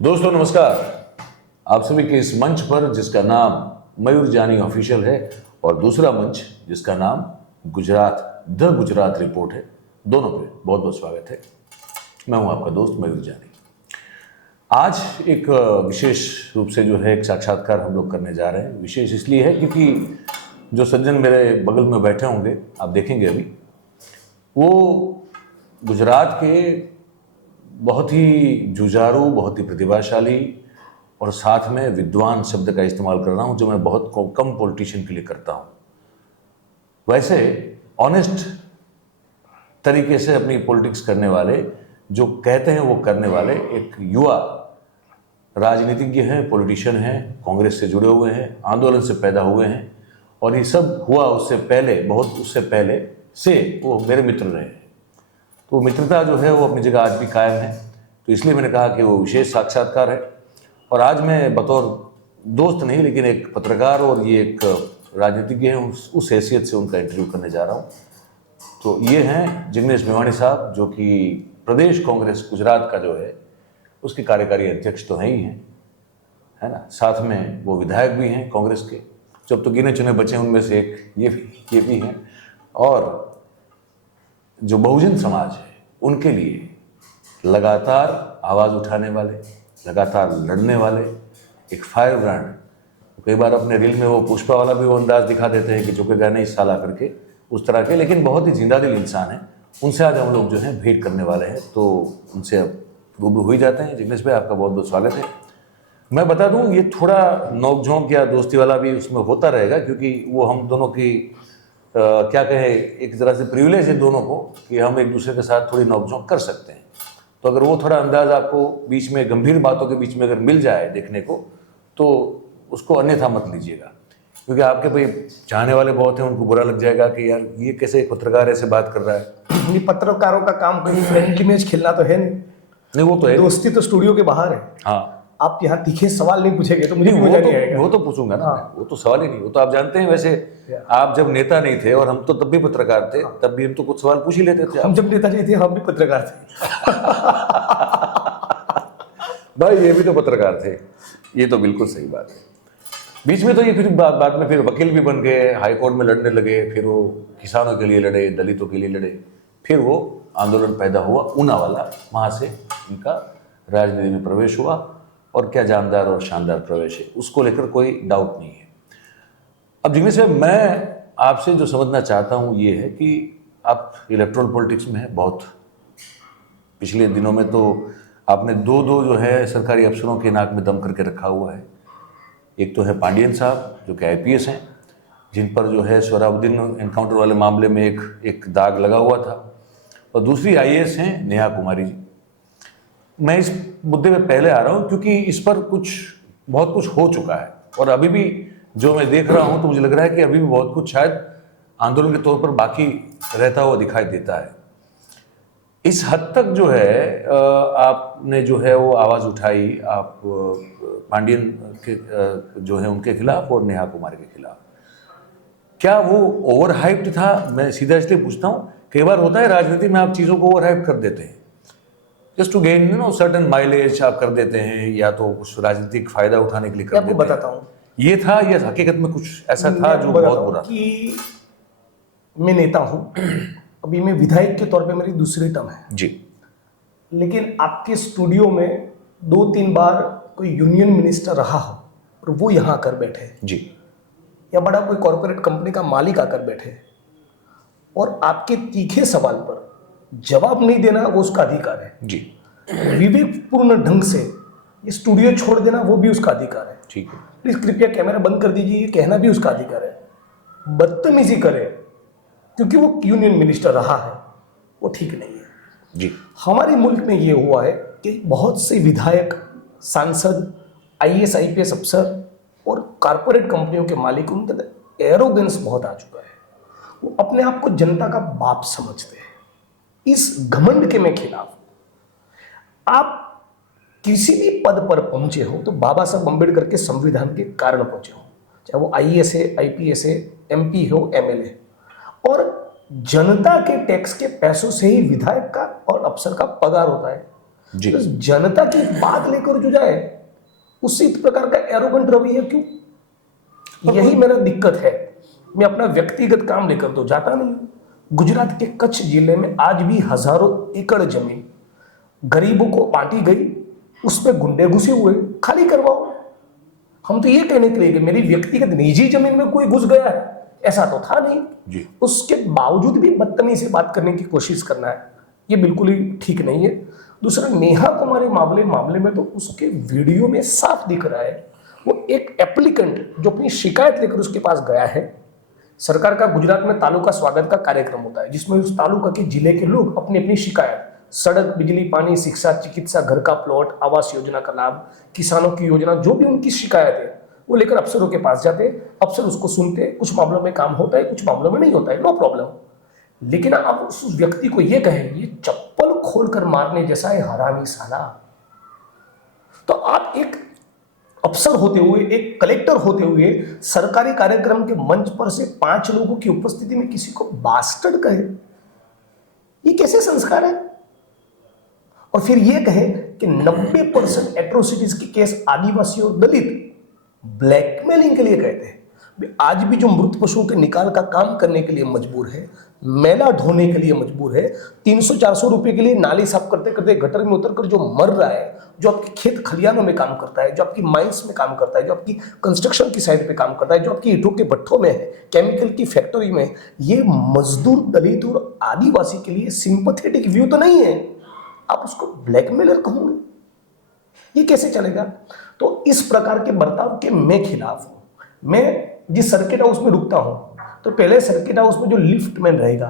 दोस्तों नमस्कार। आप सभी के इस मंच पर जिसका नाम मयूर जानी ऑफिशियल है और दूसरा मंच जिसका नाम गुजरात रिपोर्ट है, दोनों पे बहुत बहुत स्वागत है। मैं हूं आपका दोस्त मयूर जानी। आज एक विशेष रूप से जो है एक साक्षात्कार हम लोग करने जा रहे हैं। विशेष इसलिए है क्योंकि जो सज्जन मेरे बगल में बैठे होंगे, आप देखेंगे अभी, वो गुजरात के बहुत ही जुझारू, बहुत ही प्रतिभाशाली और साथ में विद्वान शब्द का इस्तेमाल कर रहा हूं जो मैं बहुत कम पॉलिटिशियन के लिए करता हूं। वैसे ऑनेस्ट तरीके से अपनी पॉलिटिक्स करने वाले, जो कहते हैं वो करने वाले एक युवा राजनीतिज्ञ हैं, पॉलिटिशियन हैं, कांग्रेस से जुड़े हुए हैं, आंदोलन से पैदा हुए हैं और ये सब हुआ उससे पहले, बहुत उससे पहले से वो मेरे मित्र रहे हैं। तो मित्रता जो है वो अपनी जगह आज भी कायम है। तो इसलिए मैंने कहा कि वो विशेष साक्षात्कार है और आज मैं बतौर दोस्त नहीं लेकिन एक पत्रकार और ये एक राजनीतिज्ञ हैं, उस हैसियत से उनका इंटरव्यू करने जा रहा हूँ। तो ये हैं जिग्नेश मेवाणी साहब, जो कि प्रदेश कांग्रेस गुजरात का जो है उसके कार्यकारी अध्यक्ष तो हैं ही हैं, है ना। साथ में वो विधायक भी हैं कांग्रेस के, जब तो गिने चुने बचे उनमें से एक ये भी हैं। और जो बहुजन समाज है उनके लिए लगातार आवाज़ उठाने वाले, लगातार लड़ने वाले, एक फायर ब्रांड। कई बार अपने रील में वो पुष्पा वाला भी वो अंदाज दिखा देते हैं कि झुकेगा नहीं साला करके, उस तरह के, लेकिन बहुत ही जिंदा दिल इंसान है। उनसे आज हम लोग जो है भेंट करने वाले हैं, तो उनसे अब रूबरू हो ही जाते हैं। जिग्नेश भाई, आपका बहुत बहुत स्वागत है। मैं बता दूं, ये थोड़ा नोक झोंक या दोस्ती वाला भी उसमें होता रहेगा क्योंकि वो हम दोनों की क्या कहें, एक तरह से प्रिविलेज है दोनों को कि हम एक दूसरे के साथ थोड़ी नोकझोंक कर सकते हैं। तो अगर वो थोड़ा अंदाज आपको बीच में गंभीर बातों के बीच में अगर मिल जाए देखने को, तो उसको अन्यथा मत लीजिएगा, क्योंकि आपके भाई चाहने वाले बहुत हैं, उनको बुरा लग जाएगा कि यार ये कैसे एक पत्रकार ऐसे बात कर रहा है। ये पत्रकारों का काम कहीं फ्रेंडली मैच खेलना तो है नहीं, वो तो है, दोस्ती तो स्टूडियो के बाहर है। हाँ, आप यहाँ तीखे सवाल नहीं पूछेंगे तो मुझे भी मजा नहीं आएगा। वो तो पूछूंगा ना, वो तो सवाल ही नहीं। वो तो आप जानते हैं, वैसे आप जब नेता नहीं थे और हम तो तब भी पत्रकार थे, तब भी हम तो कुछ सवाल पूछ ही लेते थे। हम जब नेता नहीं थे हम भी पत्रकार थे। भाई ये भी तो पत्रकार थे, ये तो बिल्कुल सही बात है। बीच में तो ये फिर बाद में फिर वकील भी बन गए, हाई कोर्ट में लड़ने लगे, फिर वो किसानों के लिए लड़े, दलितों के लिए लड़े, फिर वो आंदोलन पैदा हुआ ऊना वाला, वहाँ से इनका राजनीति में प्रवेश हुआ। और क्या जानदार और शानदार प्रवेश है, उसको लेकर कोई डाउट नहीं है। अब जिग्नेश भाई, मैं आपसे जो समझना चाहता हूँ ये है कि आप इलेक्ट्रल पॉलिटिक्स में हैं बहुत। पिछले दिनों में तो आपने दो जो है सरकारी अफसरों के नाक में दम करके रखा हुआ है। एक तो है पांडियन साहब जो कि IPS हैं, जिन पर जो है सोहराबुद्दीन एनकाउंटर वाले मामले में एक दाग लगा हुआ था, और दूसरी IAS हैं नेहा कुमारी जी। मैं इस मुद्दे पे पहले आ रहा हूँ क्योंकि इस पर बहुत कुछ हो चुका है और अभी भी जो मैं देख रहा हूँ तो मुझे लग रहा है कि अभी भी बहुत कुछ शायद आंदोलन के तौर पर बाकी रहता हुआ दिखाई देता है। इस हद तक जो है आपने जो है वो आवाज़ उठाई, आप पांडियन के जो है उनके खिलाफ और नेहा कुमारी के खिलाफ। क्या वो ओवर हाइप्ड था? मैं सीधा इसलिए पूछता हूँ, कई बार होता है राजनीति में आप चीज़ों को ओवर हाइप कर देते हैं, just to gain certain mileage आप कर देते हैं, या तो कुछ राजनीतिक फायदा उठाने के लिए कर देते हैं। बताता हूँ ये था या हकीकत में कुछ ऐसा था जो बहुत बुरा था? कि मैं नेता हूँ, अभी मैं विधायक के तौर पे मेरी दूसरी टर्म है जी, लेकिन आपके स्टूडियो में 2-3 बार कोई यूनियन मिनिस्टर रहा हो और वो यहाँ आकर बैठे जी, या बड़ा कोई कॉर्पोरेट कंपनी का मालिक आकर बैठे और आपके तीखे सवाल पर जवाब नहीं देना, वो उसका अधिकार है जी, विवेकपूर्ण ढंग से ये स्टूडियो छोड़ देना वो भी उसका अधिकार है। ठीक है, प्लीज कृपया कैमरा बंद कर दीजिए, ये कहना भी उसका अधिकार है। बदतमीजी करे क्योंकि वो यूनियन मिनिस्टर रहा है, वो ठीक नहीं है जी। हमारे मुल्क में ये हुआ है कि बहुत से विधायक, सांसद, IAS IPS अफसर और कारपोरेट कंपनियों के मालिक, उनके अंदर एरोगेंस बहुत आ चुका है। वो अपने आप को जनता का बाप समझते हैं। इस घमंड के मैं खिलाफ। आप किसी भी पद पर पहुंचे हो तो बाबा साहब अम्बेडकर के संविधान के कारण पहुंचे हो, चाहे वो IAS है, IPS है, MP हो, MLA, और जनता के टैक्स के पैसों से ही विधायक का और अफसर का पगार होता है। जी। तो जनता की बात लेकर जो जाए उससे इस प्रकार का एरोगेंट रवैया क्यों? यही मेरा दिक्कत है। मैं अपना व्यक्तिगत काम लेकर तो जाता नहीं हूं। गुजरात के कच्छ जिले में आज भी हजारों एकड़ जमीन गरीबों को बांटी गई, उस पर गुंडे घुसे हुए, खाली करवाओ। हम तो ये कहने के लिए कि मेरी व्यक्तिगत निजी जमीन में कोई घुस गया है, ऐसा तो था नहीं। जी। उसके बावजूद भी बदतमीजी से बात करने की कोशिश करना है, ये बिल्कुल ही ठीक नहीं है। दूसरा, नेहा कुमारी मामले में तो उसके वीडियो में साफ दिख रहा है वो एक एप्लीकेंट जो अपनी शिकायत लेकर उसके पास गया है। सरकार का गुजरात में तालुका स्वागत का कार्यक्रम होता है जिसमें उस तालुका के जिले के लोग अपनी अपनी शिकायत, सड़क, बिजली, पानी, शिक्षा, चिकित्सा, घर का प्लॉट, आवास योजना का लाभ, किसानों की योजना, जो भी उनकी शिकायत है वो लेकर अफसरों के पास जाते। अफसर उसको सुनते, कुछ मामलों में काम होता है, कुछ मामलों में नहीं होता है, नो प्रॉब्लम। लेकिन आप उस व्यक्ति को ये कहें ये चप्पल खोलकर मारने जैसा है हरामी साला, तो आप एक अफसर होते हुए, एक कलेक्टर होते हुए सरकारी कार्यक्रम के मंच पर से 5 लोगों की उपस्थिति में किसी को बास्टर्ड कहे, ये कैसे संस्कार है? और फिर ये कहे कि 90% एट्रोसिटीज के केस आदिवासी और दलित ब्लैकमेलिंग के लिए कहते हैं। आज भी जो मृत पशुओं के निकाल का काम करने के लिए मजबूर है, मैला ढोने के लिए मजबूर है, 300-400 रुपए के लिए नाली साफ करते करते गटर में उतरकर जो मर रहा है, जो आपके खेत खलियानों में काम करता है, जो आपकी माइंस में काम करता है, जो आपकी कंस्ट्रक्शन की साइड पे काम करता है, जो आपकी ईंटों के भट्ठों में है, केमिकल की फैक्ट्री में, ये मजदूर, दलित और आदिवासी के लिए सिंपैथेटिक व्यू तो नहीं है। आप उसको ब्लैकमेलर कहोगे, ये कैसे चलेगा? तो इस प्रकार के बर्ताव के मैं खिलाफ हूं। मैं जिस सर्किट हाउस में रुकता हूं तो पहले सर्किट हाउस में जो लिफ्टमैन रहेगा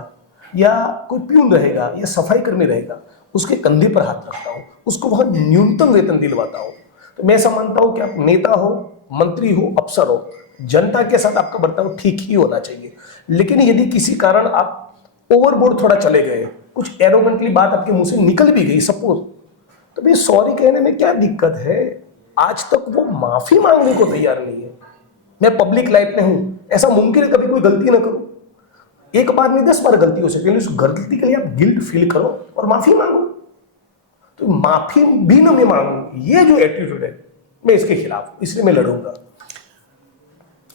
या कोई प्यून रहेगा या सफाई कर्मी रहेगा उसके कंधे पर हाथ रखता हूं, उसको वहां न्यूनतम वेतन दिलवाता हूं। तो मैं ऐसा मानता हूं कि आप नेता हो, मंत्री हो, अफसर हो, जनता के साथ आपका बर्ताव ठीक ही होना चाहिए। लेकिन यदि किसी कारण आप ओवरबोर्ड थोड़ा चले गए, कुछ एरोगेंटली बात आपके मुंह से निकल भी गई सपोज, तो भाई सॉरी कहने में क्या दिक्कत है? आज तक वो माफी मांगने को तैयार नहीं है। मैं पब्लिक लाइफ में हूं, ऐसा मुमकिन है कभी कोई गलती ना करूं, एक बार नहीं 10 बार गलती हो सकती है, उस गलती के लिए आप गिल्ट फील करो और माफी मांगो। तो माफी भी ना मैं मांगू, ये जो एटीट्यूड है मैं इसके खिलाफ हूं, इसलिए मैं लड़ूंगा।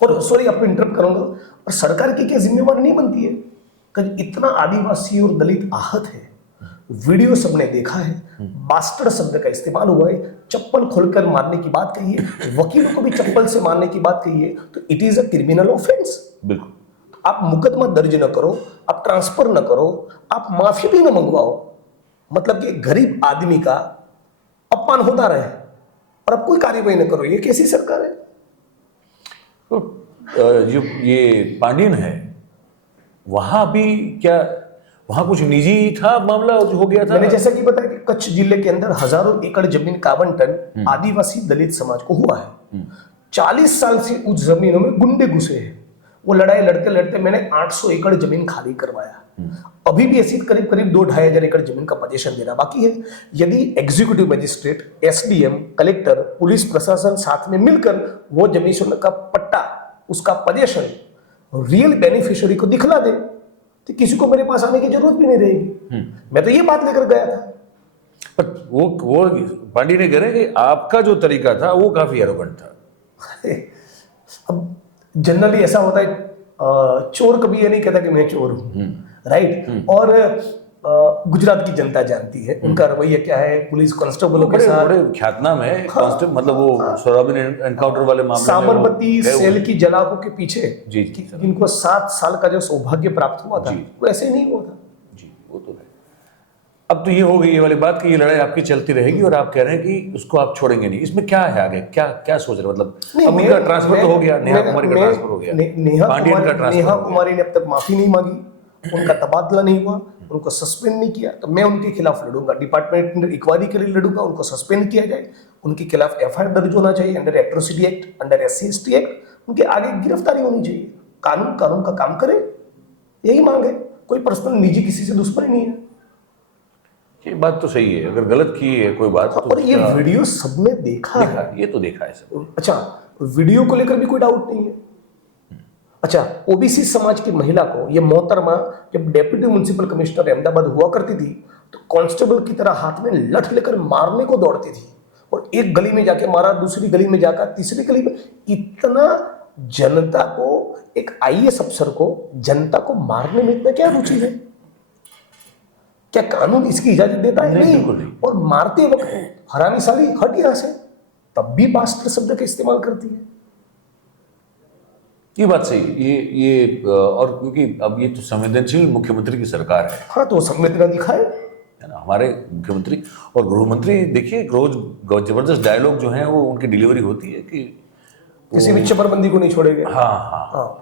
और सॉरी आपको इंटरप्ट करूंगा, और सरकार की क्या जिम्मेवारी नहीं बनती है कि इतना आदिवासी और दलित आहत है, वीडियो सबने देखा है, बास्टर्ड शब्द का इस्तेमाल हुआ है, चप्पल खोलकर मारने की बात कही है, वकील को भी चप्पल से मारने की बात कही है, तो it is a criminal offence. बिल्कुल। आप मुकदमा दर्ज न करो, आप ट्रांसफर न करो, आप माफी भी न मंगवाओ, मतलब कि गरीब आदमी का अपमान होता रहे और आप कोई कार्रवाई न करो, ये कैसी सरकार है? तो जो ये पांडियन है वहां भी क्या, वहां कुछ निजी था मामला जो हो गया था? मैंने जैसा कि बताया कि कच्छ जिले के अंदर हजारों एकड़ जमीन का आवंटन आदिवासी दलित समाज को हुआ है। 40 साल से उस जमीनों में गुंडे घुसे हैं। वो लड़ाई लड़ते लड़ते मैंने 800 एकड़ जमीन खाली करवाया। अभी भी ऐसी करीब करीब 2-2.5 हजार एकड़ जमीन का पोजीशन देना बाकी है। यदि executive magistrate, SDM, collector, police प्रशासन साथ में मिलकर वो जमीन का पट्टा, उसका पोजीशन रियल बेनिफिशियरी को दिखला दे तो किसी को मेरे पास आने की जरूरत भी नहीं रहेगी। मैं तो ये बात लेकर गया था। पर वो पांडे ने कह रहे कि आपका जो तरीका था वो काफी एरोगेंट था। अब जनरली ऐसा होता है, चोर कभी ये नहीं कहता कि मैं चोर हूं, राइट? और गुजरात की जनता जानती है उनका रवैया क्या है पुलिस कांस्टेबलों के साथ। बड़े ख्यातनाम है कांस्टेबल, मतलब वो सोयाबीन एनकाउंटर वाले मामले में साबरमती सेल की जलाकों के पीछे जी जिनको 7 साल का जो सौभाग्य प्राप्त हुआ था वो ऐसे नहीं हुआ था। जी, वो तो है। अब तो ये हो गई ये वाली बात कि ये लड़ाई आपकी चलती रहेगी और आप कह रहे हैं कि उसको आप छोड़ेंगे नहीं। इसमें क्या है आगे, क्या सोच रहे हैं? मतलब अब उनका ट्रांसफर तो हो गया, नेहा कुमारी का ट्रांसफर हो गया, पांडियन का ट्रांसफर। नेहा कुमारी ने अब तक माफी नहीं मांगी, उनका तबादला नहीं हुआ, उनको सस्पेंड नहीं किया, तो मैं उनके खिलाफ लड़ूंगा। डिपार्टमेंट इंक्वायरी के लिए लड़ूंगा, उनको सस्पेंड किया जाए, उनके खिलाफ एफआईआर दर्ज होना चाहिए under atrocity act, under SC/ST act, उनके आगे गिरफ्तारी होनी चाहिए। कानून का काम करे, यही मांग है। कोई पर्सनल निजी किसी से दुश्मनी नहीं है। ये बात तो सही है, अगर गलत की है कोई बात तो और ये वीडियो सबने देखा है। ये तो देखा है सब। अच्छा, वीडियो को लेकर भी कोई डाउट नहीं है। अच्छा, ओबीसी समाज की महिला को, ये मोहतरमा जब डेप्यूटी म्युनिसिपल कमिश्नर अहमदाबाद हुआ करती थी तो कांस्टेबल की तरह हाथ में लठ लेकर मारने को दौड़ती थी, और एक गली में जाके मारा, दूसरी गली में जाकर तीसरी गली में। इतना जनता को, एक आईएएस अफसर को जनता को मारने में इतना क्या रुचि है? क्या कानून इसकी इजाजत देता है? नहीं, बिल्कुल नहीं। और मारते वक्त हरामी साली हट यहां से, तब भी बास्टर शब्द का इस्तेमाल करती है। ये बात सही। ये और क्योंकि अब ये तो संवेदनशील मुख्यमंत्री की सरकार है हाँ, तो संवेदना दिखाए। है ना। हमारे मुख्यमंत्री और गृह मंत्री देखिए, रोज जबरदस्त डायलॉग जो है वो उनकी डिलीवरी होती है कि किसी भी चमरबंदी को नहीं छोड़ेंगे। हाँ हाँ हाँ,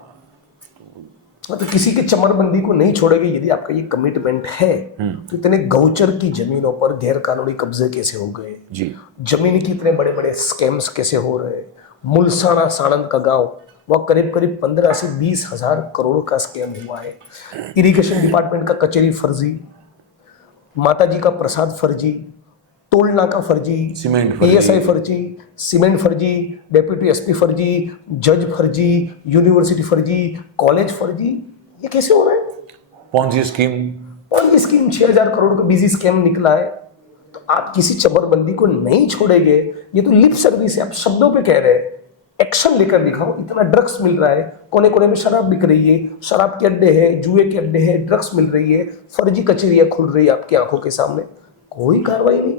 तो किसी के चमरबंदी को नहीं छोड़ेंगे। यदि आपका ये कमिटमेंट है, तो इतने गौचर की जमीनों पर गैर कानूनी कब्जे कैसे हो गए? जी। जमीन के इतने बड़े बड़े स्कैम्स कैसे हो रहे? मुलसाना साणंद का गांव, वह करीब करीब 15 से 20 हजार करोड़ का स्कैम हुआ है। इरिगेशन डिपार्टमेंट का कचेरी फर्जी, माताजी का प्रसाद फर्जी, टोल नाका फर्जी, सीमेंट फर्जी, पीएसआई फर्जी, सीमेंट फर्जी, डेप्यूटी एसपी फर्जी, जज फर्जी, यूनिवर्सिटी फर्जी, कॉलेज फर्जी। ये कैसे हो रहा है? Ponzi scheme, Ponzi scheme 6000 crore का बिजी स्कैम निकला है। तो आप किसी चमरबंदी को नहीं छोड़ेंगे, ये तो लिप सर्विस है। आप शब्दों पे कह रहे हैं, एक्शन लेकर दिखाओ। इतना ड्रग्स मिल रहा है, कोने कोने में शराब बिक रही है, शराब के अड्डे हैं, जुए के अड्डे हैं, ड्रग्स मिल रही है, फर्जी कचेरियां खुल रही है आपकी आंखों के सामने, कोई कार्रवाई नहीं।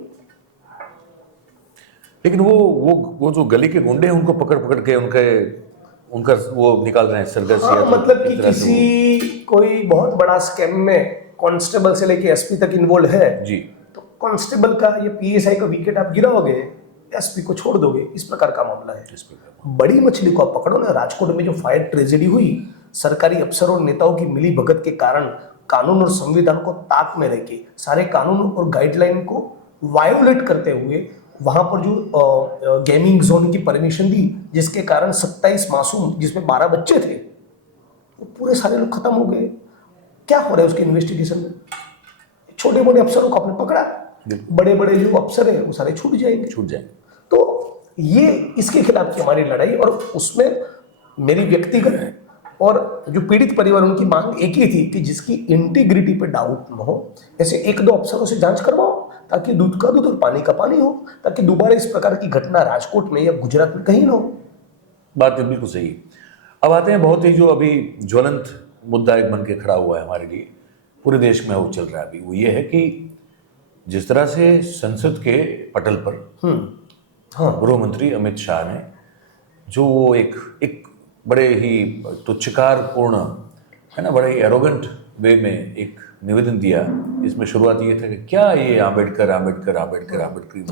लेकिन वो जो गली के गुंडे हैं उनको पकड़ पकड़ के उनका वो निकाल रहे हैं सरगर्जी। हाँ, मतलब कि किसी कोई बहुत बड़ा स्कैम में कांस्टेबल से लेके एसपी तक इन्वॉल्व है जी, तो कांस्टेबल का या पीएसआई का विकेट आप गिराओगे, एसपी को छोड़ दोगे, इस प्रकार का मामला है। बड़ी मछली को आप पकड़ो ना। राजकोट में जो फायर ट्रेजेडी हुई, सरकारी अफसरों और नेताओं की मिली भगत के कारण कानून और संविधान को ताक में रखे, सारे कानून और गाइडलाइन को वायोलेट करते हुए वहां पर जो गेमिंग जोन की परमिशन दी, जिसके कारण 27 मासूम, जिसमें 12 बच्चे थे, वो पूरे सारे लोग खत्म हो गए। क्या हो रहा है उसके इन्वेस्टिगेशन में? छोटे मोटे अफसरों को आपने पकड़ा, बड़े बड़े जो अफसर हैं वो सारे छूट जाएंगे। तो ये इसके खिलाफ की हमारी लड़ाई, और उसमें मेरी व्यक्तिगत और जो पीड़ित परिवार, उनकी मांग एक ही थी कि जिसकी इंटीग्रिटी पे डाउट न हो, ऐसे एक दो अफसरों से जांच करवाओ, ताकि दूध का दूध और पानी का पानी हो, ताकि दोबारा इस प्रकार की घटना राजकोट में या गुजरात में कहीं ना हो। बात तो बिल्कुल सही। अब आते हैं बहुत ही जो अभी ज्वलंत मुद्दा एक बन के खड़ा हुआ है हमारे लिए, पूरे देश में वो चल रहा है अभी, वो ये है कि जिस तरह से संसद के पटल पर गृह मंत्री अमित शाह ने जो वो एक बड़े ही तुच्छकारपूर्ण, है ना, बड़े ही एरोगेंट वे में एक निवेदन दिया, इसमें शुरुआत ये था कि क्या ये आंबेडकर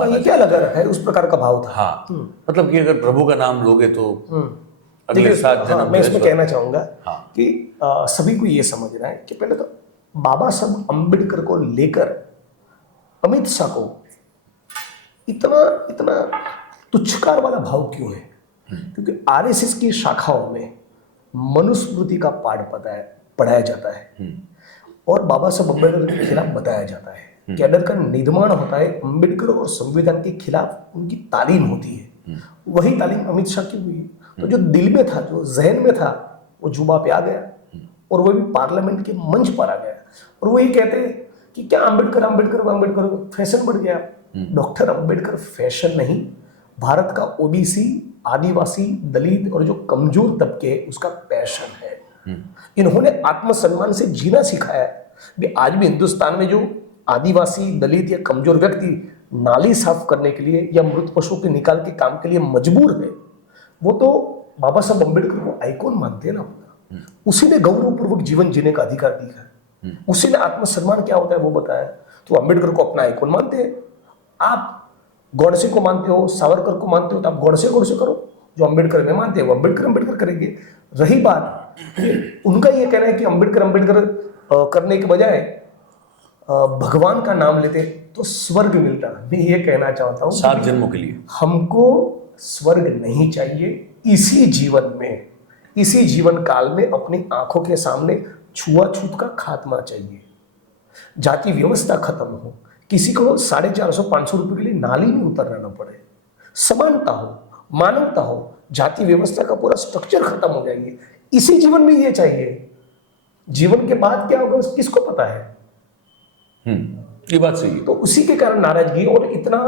ये क्या लगा रखा है, उस प्रकार का भाव था। हाँ, मतलब कि अगर प्रभु का नाम लोगे तो अगले 7 जन्म। मैं इसमें कहना चाहूंगा हाँ। कि सभी को ये समझना है कि पहले तो बाबा साहब अम्बेडकर को लेकर अमित शाह को इतना तुच्छकार वाला भाव क्यों है? क्योंकि आरएसएस की शाखाओं में मनुस्मृति का पाठ पढ़ाया जाता है और बाबा साहब अम्बेडकर के खिलाफ बताया जाता है। कैडर का निर्माण होता है, अम्बेडकर और संविधान के खिलाफ उनकी तालीम होती है। वही तालीम अमित शाह की हुई है। तो जो दिल में था, जो जहन में था, वो जुबा पे आ गया और वो भी पार्लियामेंट के मंच पर आ गया। और वो ये कहते हैं कि क्या अम्बेडकर फैशन बढ़ गया। डॉक्टर अम्बेडकर फैशन नहीं, भारत का ओबीसी, आदिवासी, दलित और जो कमजोर तबके उसका पैशन है। इन्होंने आत्मसम्मान से जीना सिखाया है। आज भी हिंदुस्तान में जो आदिवासी, दलित या कमजोर व्यक्ति नाली साफ करने के लिए या मृत पशु के निकाल के काम के लिए मजबूर है, वो तो बाबा साहब अम्बेडकर को आइकॉन मानते हैं ना अपना। उसी ने गौरवपूर्वक जीवन जीने का अधिकार दिया है, उसी ने आत्मसम्मान क्या होता है वो बताया। तो अम्बेडकर को अपना आइकॉन मानते हैं। आप गॉडसे को मानते हो, सावरकर को मानते हो, तो आप गॉडसे करो। जो अम्बेडकर में मानते हैं वो अम्बेडकर करेंगे। रही बात कि उनका ये कहना है कि अम्बेडकर करने के बजाय भगवान का नाम लेते तो स्वर्ग मिलता। मैं ये कहना चाहता हूँ 7 जन्मों के लिए हमको स्वर्ग नहीं चाहिए। इसी जीवन में, इसी जीवन काल में अपनी आंखों के सामने छुआछूत का खात्मा चाहिए, जाति व्यवस्था खत्म हो, किसी को 450-500 रुपए के लिए नाली में उतरना न पड़े, समानता हो, मानवता हो, जाति व्यवस्था का पूरा स्ट्रक्चर खत्म हो जाएगी। इसी जीवन में ये चाहिए। जीवन के बाद क्या होगा किसको पता है? ये बात सही है। तो उसी के कारण नाराजगी, और इतना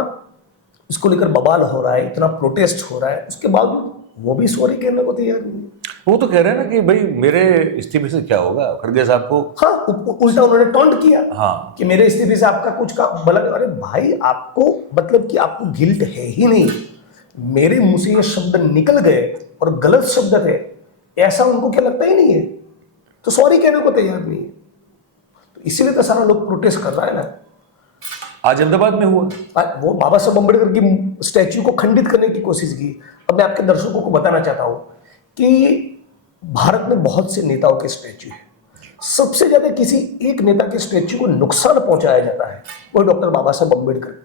इसको लेकर बवाल हो रहा है, इतना प्रोटेस्ट हो रहा है, उसके बावजूद वो भी सॉरी कहने को तैयार नहीं है। वो तो कह रहे हैं ना कि भाई मेरे इस्तीफे से क्या होगा, खड़गे साहब को। हाँ, उल्टा उन्होंने टॉन्ट किया हाँ, कि मेरे इस्तीफे से आपका कुछ का भला। अरे भाई, आपको मतलब कि आपको गिल्ट है ही नहीं, मेरे मुंह से ये शब्द निकल गए और गलत शब्द थे, ऐसा उनको क्या लगता ही नहीं है, तो सॉरी कहने को तैयार नहीं है। तो इसीलिए तो सारा लोग प्रोटेस्ट कर रहा है ना। आज अहमदाबाद में हुआ। वो बाबा साहब अम्बेडकर की स्टैच्यू को खंडित करने की कोशिश की। अब मैं आपके दर्शकों को बताना चाहता हूं कि भारत में बहुत से नेताओं के स्टैच्यू हैं, सबसे ज्यादा किसी एक नेता के स्टैच्यू को नुकसान पहुंचाया जाता है, वो डॉक्टर बाबा साहब अम्बेडकर।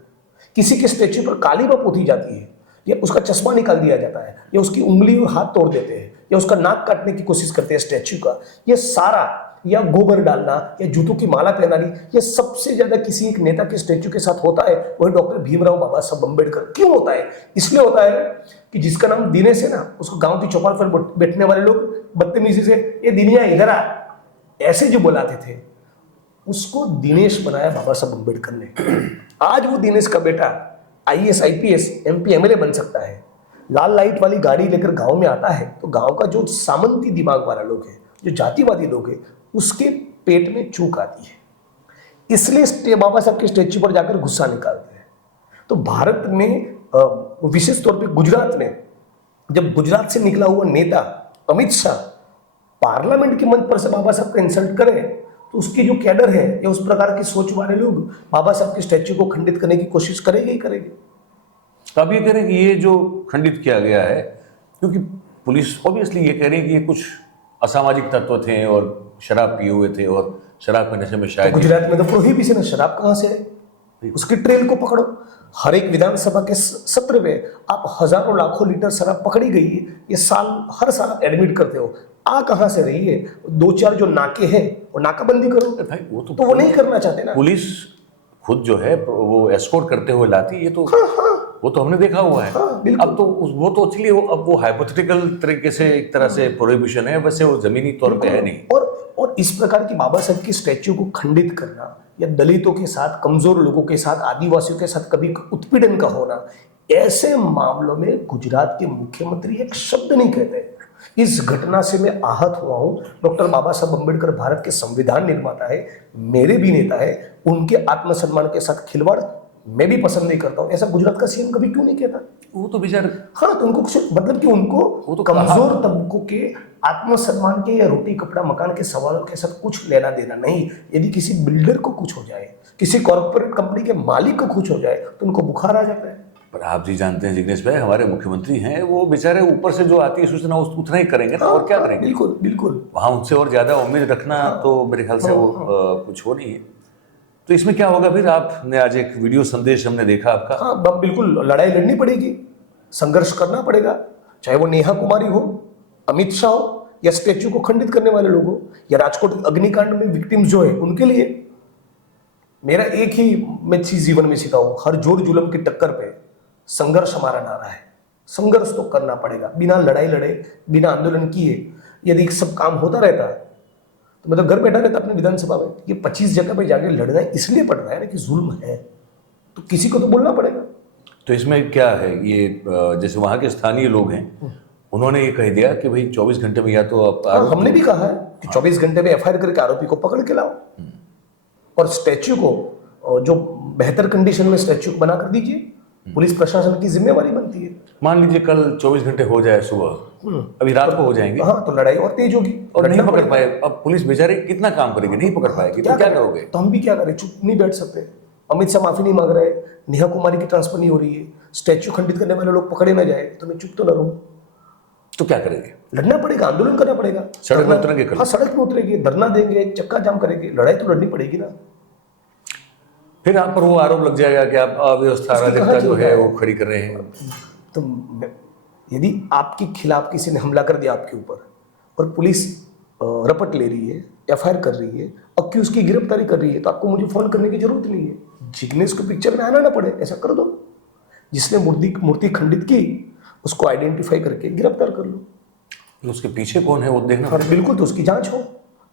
किसी के स्टैच्यू पर काली व पोती जाती है, या उसका चश्मा निकाल दिया जाता है, या उसकी उंगली और हाथ तोड़ देते हैं, या उसका नाक काटने की कोशिश करते हैं स्टैच्यू का, ये सारा, या गोबर डालना, या जूतों की माला पहनानी, ये सबसे ज्यादा किसी एक नेता के स्टैच्यू के साथ होता है, वही डॉक्टर भीमराव बाबा साहब अम्बेडकर। क्यों होता है? इसलिए होता है कि जिसका नाम दिनेश है ना, उसको गांव की चौपाल पर बैठने वाले लोग बदतमीजी से ये दिनिया इधर आ, ऐसे जो बुलाते थे, उसको दिनेश बनाया बाबा साहब अम्बेडकर ने। आज वो दिनेश का बेटा IAS IPS MP MLA बन सकता है, लाल लाइट वाली गाड़ी लेकर गांव में आता है, तो गांव का जो सामंती दिमाग वाला लोग है, जो जातिवादी लोग हैं, उसके पेट में चूक आती है, इसलिए बाबा साहब के स्टैच्यू पर जाकर गुस्सा निकालते हैं। तो भारत में विशेष तौर पे गुजरात में, जब गुजरात से निकला हुआ नेता अमित शाह पार्लियामेंट के मंच पर से बाबा साहब का इंसल्ट करे, तो उसकी जो कैडर है या उस प्रकार की सोच वाले लोग बाबा साहब के स्टैच्यू को खंडित करने की कोशिश करेंगे ही करेंगे। तो आप ये कह रहे हैं कि ये जो खंडित किया गया है, क्योंकि पुलिस ऑब्वियसली ये कह रही है कि ये कुछ असामाजिक तत्व थे और शराब पिए हुए थे, और शराब के नशे में शायद गुजरात में तो प्रोहिबिशन है, शराब कहाँ से है? उसकी ट्रेल को पकड़ो, हर एक विधानसभा के सत्र में आप हजारों लाखों लीटर शराब पकड़ी गई है, ये हर साल आप एडमिट करते हो, आ कहाँ से रही है? दो चार जो नाके हैं वो नाकाबंदी करो। भाई तो वो नहीं करना चाहते ना। पुलिस खुद जो है वो एस्कॉर्ट करते हुए लाती, ये तो वो तो हमने देखा हुआ है। अब तो वो तो एक्चुअली अब वो हाइपोथेटिकल तरीके से एक तरह से प्रोहिबिशन है, वैसे वो जमीनी तौर पे है नहीं। और इस प्रकार की बाबा साहब की स्टैच्यू को खंडित करना, या दलितों के साथ, कमजोर लोगों के साथ, आदिवासियों के साथ कभी उत्पीड़न का होना, ऐसे मामलों में गुजरात के मुख्यमंत्री एक शब्द नहीं कहते। इस घटना से मैं आहत हुआ हूं। डॉक्टर बाबा साहब अम्बेडकर भारत के संविधान निर्माता है, मेरे भी नेता है, उनके आत्मसम्मान के साथ खिलवाड़ मैं भी पसंद नहीं करता हूं। ऐसा गुजरात का सीएम कभी क्यों नहीं कहता? वो तो बेचारे, हाँ, तो उनको कुछ मतलब कि उनको वो तो कमजोर तबकों के आत्मसम्मान के या रोटी कपड़ा मकान के सवालों के साथ कुछ लेना देना नहीं। यदि किसी बिल्डर को कुछ हो जाए, किसी कॉर्पोरेट कंपनी के मालिक को कुछ हो जाए, तो उनको बुखार आ जाता है। पर आप जी जानते हैं जिग्नेश भाई, हमारे मुख्यमंत्री हैं, वो बेचारे ऊपर से जो आती है सूचना उतना ही करेंगे ना, और क्या करेंगे? बिल्कुल बिल्कुल। वहाँ उनसे और ज्यादा उम्मीद रखना तो मेरे ख्याल से वो कुछ हो नहीं है। तो इसमें क्या होगा फिर? आपने आज एक वीडियो संदेश हमने देखा आपका। हाँ, बिल्कुल लड़ाई लड़नी पड़ेगी, संघर्ष करना पड़ेगा, चाहे वो नेहा कुमारी हो, अमित शाह हो, या स्टैच्यू को खंडित करने वाले लोग हो, या राजकोट अग्निकांड में विक्टिम्स जो है उनके लिए। मेरा एक ही मैं चीज जीवन में सीखा हूं, हर जोर जुल्म की टक्कर पे संघर्ष हमारा नारा है। संघर्ष तो करना पड़ेगा, बिना लड़ाई लड़े, बिना आंदोलन किए यदि सब काम होता रहता है तो मैं तो घर बैठा रहता अपनी विधानसभा में। ये 25 जगह पे जाके लड़ना इसलिए पड़ रहा है ना कि जुल्म है, तो किसी को तो बोलना पड़ेगा। तो इसमें क्या है, ये जैसे वहाँ के स्थानीय लोग हैं, उन्होंने ये कह दिया कि भाई 24 घंटे में या तो आप हमने भी कहा है कि 24 घंटे में FIR करके आरोपी को पकड़ के लाओ, और स्टैच्यू को जो बेहतर कंडीशन में स्टैच्यू बना कर दीजिए। पुलिस प्रशासन की जिम्मेवारी बनती है। मान लीजिए कल 24 घंटे हो जाए सुबह, अभी रात को हो जाएंगे, हाँ, तो लड़ाई और तेज होगी और नहीं पकड़ पाए, अब पुलिस बेचारे कितना काम करेगी, नहीं पकड़ पाएगी, तो क्या करोगे? तो हम भी क्या करें? चुप नहीं बैठ सकते। अमित शाह माफी नहीं मांग रहे, नेहा कुमारी की ट्रांसफर नहीं हो रही है, स्टैच्यू खंडित करने वाले लोग पकड़े ना जाए, तो मैं चुप तो ना रहूं। तो क्या करेंगे? लड़ना पड़ेगा, आंदोलन करना पड़ेगा, सड़क में उतरेंगे? हाँ, सड़क में उतरेंगे, धरना देंगे, चक्का जाम करेंगे, लड़ाई तो लड़नी पड़ेगी ना। फिर आप पर वो आरोप लग जाएगा कि आप अव्यवस्था अराजकता जो है वो खड़ी कर रहे हैं। तो यदि आपके खिलाफ किसी ने हमला कर दिया आपके ऊपर, और पुलिस रपट ले रही है, FIR कर रही है, अक्यूज की गिरफ्तारी कर रही है, तो आपको मुझे फोन करने की जरूरत नहीं है, जिग्नेश को पिक्चर में आना ना पड़े, ऐसा कर दो। जिसने मूर्ति खंडित की उसको आइडेंटिफाई करके गिरफ्तार कर लो। उसके पीछे कौन है वो देखना। और बिल्कुल, तो उसकी जांच हो,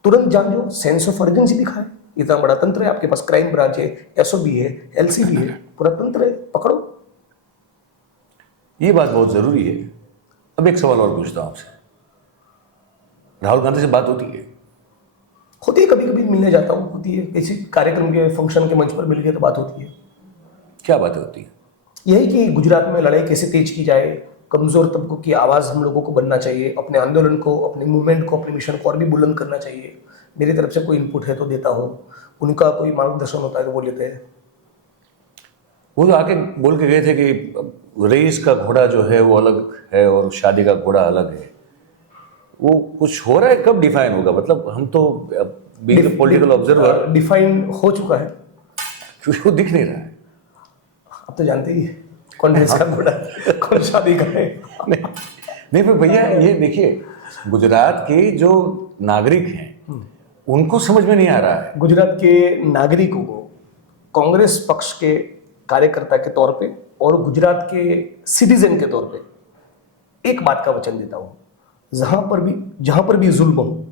तुरंत जांच हो, सेंस ऑफ अर्जेंसी दिखाए। इतना बड़ा तंत्र है आपके पास, क्राइम ब्रांच है, एसओबी है, एलसीबी है, पूरा तंत्र है, पकड़ो। ये बात बहुत जरूरी है। अब एक सवाल और पूछता हूं आपसे, राहुल गांधी से बात होती है? होती है, कभी कभी मिलने जाता हूँ, होती है, किसी कार्यक्रम के फंक्शन के मंच पर मिल गए तो बात होती है। क्या बातें होती है? यही कि गुजरात में लड़ाई कैसे तेज की जाए, कमजोर तबकों की आवाज़ हम लोगों को बनना चाहिए, अपने आंदोलन को, अपने मूवमेंट को, अपने मिशन को और भी बुलंद करना चाहिए। मेरी तरफ से कोई इनपुट है तो देता हूँ, उनका कोई मार्गदर्शन होता है तो वो लेते हैं। वो तो आके बोल के गए थे कि रईस का घोड़ा जो है वो अलग है और शादी का घोड़ा अलग है। वो कुछ हो रहा है, कब डिफाइन होगा? मतलब हम तो बीइंग पॉलिटिकल ऑब्जर्वर, डिफाइन हो चुका है, क्योंकि वो दिख नहीं रहा है। आप तो जानते ही हैं कौन है इसका घोड़ा, कौन शादी का है। नहीं पर भैया ये देखिए, गुजरात के जो नागरिक हैं उनको समझ में नहीं आ रहा है। गुजरात के नागरिकों को कांग्रेस पक्ष के कार्यकर्ता के तौर पे और गुजरात के सिटीजन के तौर पे एक बात का वचन देता हूँ, जहां पर भी जुल्म हो,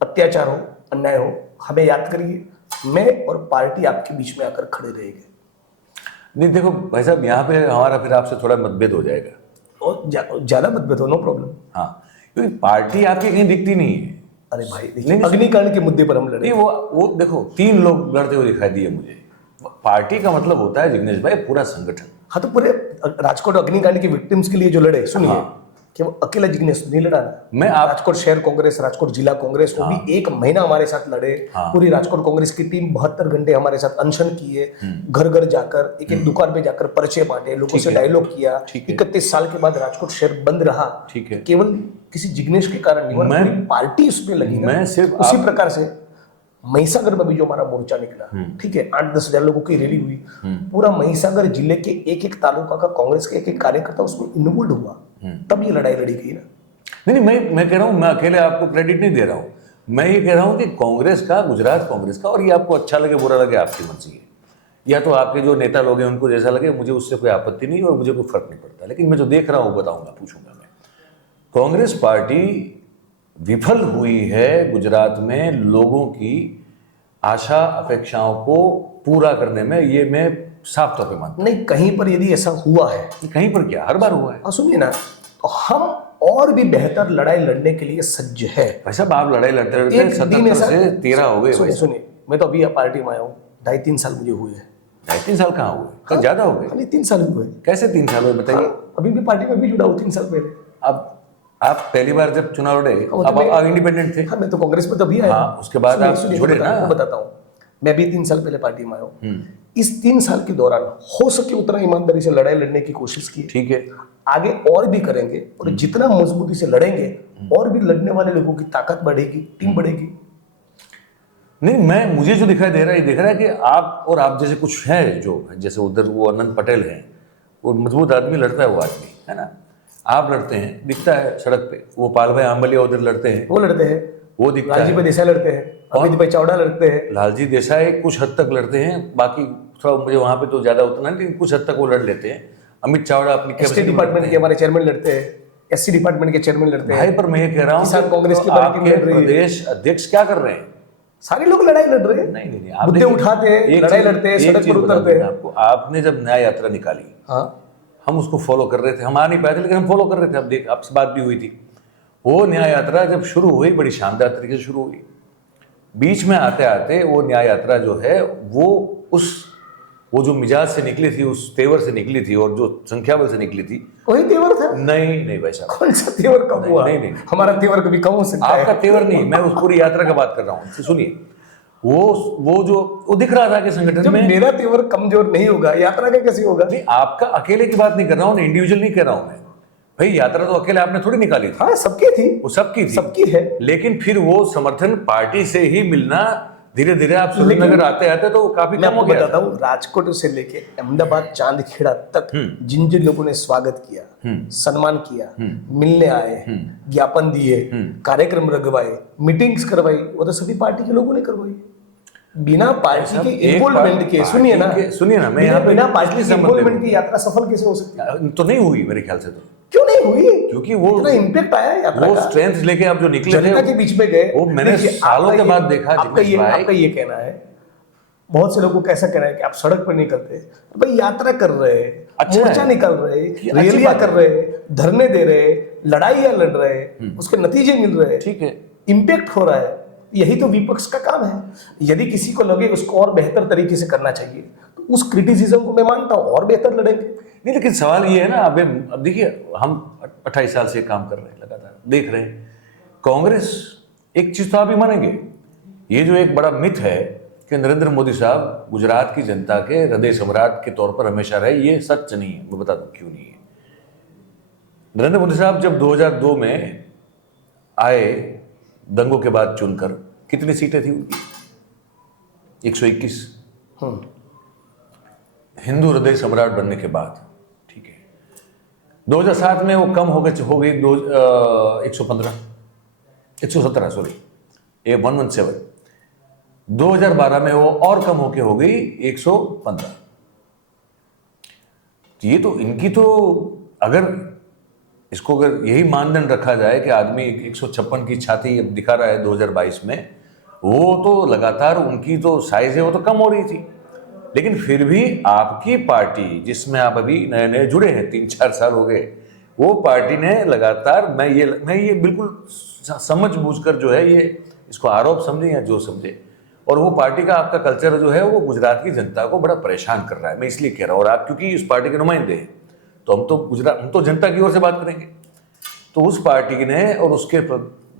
अत्याचार हो, अन्याय हो, हमें याद करिए, मैं और पार्टी आपके बीच में आकर खड़े रहेंगे। नहीं देखो भाई साहब, यहाँ पे हमारा फिर आपसे थोड़ा मतभेद हो जाएगा। और ज्यादा मतभेद हो, नो प्रॉब्लम। हाँ, क्योंकि पार्टी आपकी कहीं दिखती नहीं है। अरे भाई देखिए, अग्निकांड के मुद्दे पर हम लड़े। नहीं वो देखो 3 लोग लड़ते हुए दिखाई दिए मुझे। पार्टी का मतलब होता है जिग्नेश भाई पूरा संगठन। हाँ तो पूरे राजकोट अग्निकांड के विक्टिम्स के लिए जो लड़े, सुनिए, हाँ। कि वो अकेला जिग्नेश नहीं लड़ा ना। मैं आप राजकोट शहर कांग्रेस, राजकोट जिला कांग्रेस, वो भी 1 महीना हमारे साथ लड़े। हाँ। पूरी राजकोट कांग्रेस की टीम 72 घंटे हमारे साथ अनशन किए, घर घर जाकर, एक एक दुकान पे जाकर पर्चे बांटे, लोगों से डायलॉग किया। 31 साल के बाद राजकोट शहर बंद रहा, ठीक है। केवल किसी जिग्नेश के कारण नहीं, वरना पूरी पार्टी उसमें लगी ना। मैं सिर्फ उसी प्रकार से महिसागर में भी जो हमारा मोर्चा निकला, ठीक है, 8-10 हजार लोगों की रैली हुई, पूरा महिसागर जिले के एक एक तालुका का कांग्रेस के एक एक कार्यकर्ता उसमें इन्वॉल्व हुआ, तब ये लड़ाई लड़ी गई ना। नहीं मैं कह रहा हूँ, मैं अकेले आपको क्रेडिट नहीं दे रहा हूँ। मैं ये कह रहा हूँ कि कांग्रेस का, गुजरात कांग्रेस का, और ये आपको अच्छा लगे बुरा लगे आपकी मर्जी है, या तो आपके जो नेता लोग हैं उनको जैसा लगे, मुझे उससे कोई आपत्ति नहीं और मुझे कोई फर्क नहीं पड़ता। लेकिन मैं जो देख रहा हूँ बताऊंगा, पूछूंगा मैं। कांग्रेस पार्टी विफल हुई है गुजरात में लोगों की आशा अपेक्षाओं को पूरा करने में, ये मैं साफ तौर पे मानता नहीं, कहीं पर यदि ऐसा हुआ है, हूं। कहीं पर क्या, हर बार हुआ है। सुनिए ना, तो हम और भी बेहतर लड़ाई लड़ने के लिए सज्ज है। भाई साहब आप लड़ाई लड़ते लड़ते 77 से 13 हो गए। सुनिए, मैं तो अभी पार्टी में आया हूँ, 2.5-3 साल मुझे हुए हैं। 2.5-3 साल कहाँ हुए? कल ज्यादा हो गए। खाली 3 साल हुए। कैसे 3 साल हुए बताइए? अभी भी पार्टी में भी जुड़ा हूँ 3 साल पहले। अब आप पहली बार जब चुनाव लड़े अब आप इंडिपेंडेंट थे। हाँ, मैं तो कांग्रेस में तभी आया। हाँ, उसके बाद आप जुड़े ना। मैं बताता हूँ, मैं भी 3 साल पहले पार्टी में आया हूँ। इस 3 साल के दौरान हो सके उतना ईमानदारी से लड़ाई लड़ने की कोशिश की, ठीक है। आगे और भी करेंगे, और जितना मजबूती से लड़ेंगे और भी लड़ने वाले लोगों की ताकत बढ़ेगी, टीम बढ़ेगी। नहीं, मुझे जो दिखाई दे रहा है, ये दिख रहा है कि आप जैसे कुछ है, जो जैसे उधर वो अनंत पटेल हैं, वो मजबूत आदमी लड़ता है, वो आदमी है ना, आप लड़ते हैं, दिखता है सड़क पे। वो पाल भाई आंबलिया उधर लड़ते हैं, वो लड़ते हैं, वो दिखता है। लालजी भाई देसाई लड़ते हैं, अमित भाई चावड़ा लड़ते हैं। लालजी देसाई कुछ हद तक लड़ते हैं, बाकी थोड़ा मुझे वहां पे तो ज्यादा उतना नहीं, लेकिन कुछ हद तक वो लड़ लेते हैं। अमित चावड़ा अपनी एसटी डिपार्टमेंट के हमारे चेयरमैन लड़ते हैं, एससी डिपार्टमेंट के चेयरमैन लड़ते हैं। भाई पर मैं ये कह रहा हूँ किसान कांग्रेस की आपके प्रदेश अध्यक्ष क्या कर रहे हैं? सारे लोग लड़ाई लड़ रहे हैं। नहीं, मुद्दे उठाते हैं, लड़ाई लड़ते हैं, सड़क पर उतरते हैं। आपको, आपने जब न्याय यात्रा निकाली, हाँ, हम उसको फॉलो कर रहे थे, हम आ नहीं पाए थे लेकिन हम फॉलो कर रहे थे। अब देख, आपसे बात भी हुई थी। वो न्याय यात्रा जब शुरू हुई बड़ी शानदार तरीके से शुरू हुई। बीच में आते आते वो न्याय यात्रा जो है वो जो मिजाज से निकली थी, उस तेवर से निकली थी, और जो संख्या बल से निकली थी, वही तेवर था। नहीं भाई साहब, कौन सा तेवर कम हुआ? नहीं। हमारा तेवर कभी कम हो सकता है। आपका तेवर नहीं, मैं उस पूरी यात्रा का बात कर रहा हूँ। सुनिए, वो दिख रहा था कि संगठन जब में मेरा तेवर कमजोर नहीं होगा, यात्रा का कैसे होगा? नहीं, आपका अकेले की बात नहीं कर रहा हूँ, इंडिविजुअल नहीं कह रहा हूँ मैं। भाई यात्रा तो अकेले आपने थोड़ी निकाली थी। हाँ, सबकी थी, वो सबकी थी, सबकी है। लेकिन फिर वो समर्थन पार्टी से ही मिलना, धीरे धीरे आप सुरेंद्रनगर आते आते तो काफी मैं कम हो आपको गया। बताता हूँ, राजकोट से लेके अहमदाबाद चांदखेड़ा तक जिन जिन लोगों ने स्वागत किया, सम्मान किया, मिलने आए, ज्ञापन दिए, कार्यक्रम रखवाए, मीटिंग्स करवाई, वो तो सभी पार्टी के लोगों ने करवाई, बिना पार्टी के इन्वॉल्वमेंट के। सुनिए ना, मैं यहाँ पे बिना पार्टी के इन्वॉल्वमेंट की यात्रा सफल कैसे हो सकती है? तो नहीं हुई मेरे ख्याल से। तो क्यों नहीं नहीं हुई, क्योंकि वो इतना इम्पैक्ट आया है यात्रा वो का। स्ट्रेंथ लेके आप जो निकले जनता थे के बीच में गए, वो मैंने देखिए, सालों आपका के ये- बाद देखा। आपका जिग्नेश भाई, आपका ये कहना है, बहुत से लोगों को कैसा कहना है कि आप सड़क पर निकलते, भाई यात्रा कर रहे हैं, अच्छा मोर्चा है। निकल रहे, ये अच्छी रैलियां बात कर है। रहे, धरने दे रहे, लड़ाइयां लड़ रहे, उसके नतीजे मिल रहे, ठीक है। इम्पैक्ट हो रहा है। यही तो विपक्ष का काम है। यदि किसी को लगे उसको और बेहतर तरीके से करना चाहिए तो उस क्रिटिसिज्म को मैं मानता हूं, और बेहतर लड़ेंगे। नहीं, लेकिन सवाल ये है ना, अब देखिए, हम 28 साल से काम कर रहे हैं, लगातार देख रहे हैं। कांग्रेस, एक चीज तो आप भी मानेंगे, ये जो एक बड़ा मिथ है कि नरेंद्र मोदी साहब गुजरात की जनता के हृदय सम्राट के तौर पर हमेशा रहे, ये सच नहीं है। मैं बता दूं क्यों नहीं है। नरेंद्र मोदी साहब जब 2002 में आए, दंगों के बाद चुनकर, कितनी सीटें थी उनकी? 121। हिंदू हृदय सम्राट बनने के बाद, ठीक है। 2007 में वो कम हो गई 115, 117, सॉरी, 117। 2012 में वो और कम होके हो गई 115। ये तो इनकी तो, अगर इसको अगर यही मानदंड रखा जाए कि आदमी 156 की छाती अब दिखा रहा है 2022 में, वो तो लगातार उनकी तो साइज है वो तो कम हो रही थी। लेकिन फिर भी आपकी पार्टी, जिसमें आप अभी नए नए जुड़े हैं, 3-4 साल हो गए, वो पार्टी ने लगातार, मैं ये बिल्कुल समझ-बूझकर जो है, ये इसको आरोप समझे या जो समझे, और वो पार्टी का आपका कल्चर जो है वो गुजरात की जनता को बड़ा परेशान कर रहा है। मैं इसलिए कह रहा हूँ, और आप क्योंकि इस पार्टी के नुमाइंदे हैं, तो हम तो जनता की ओर से बात करेंगे। तो उस पार्टी ने और उसके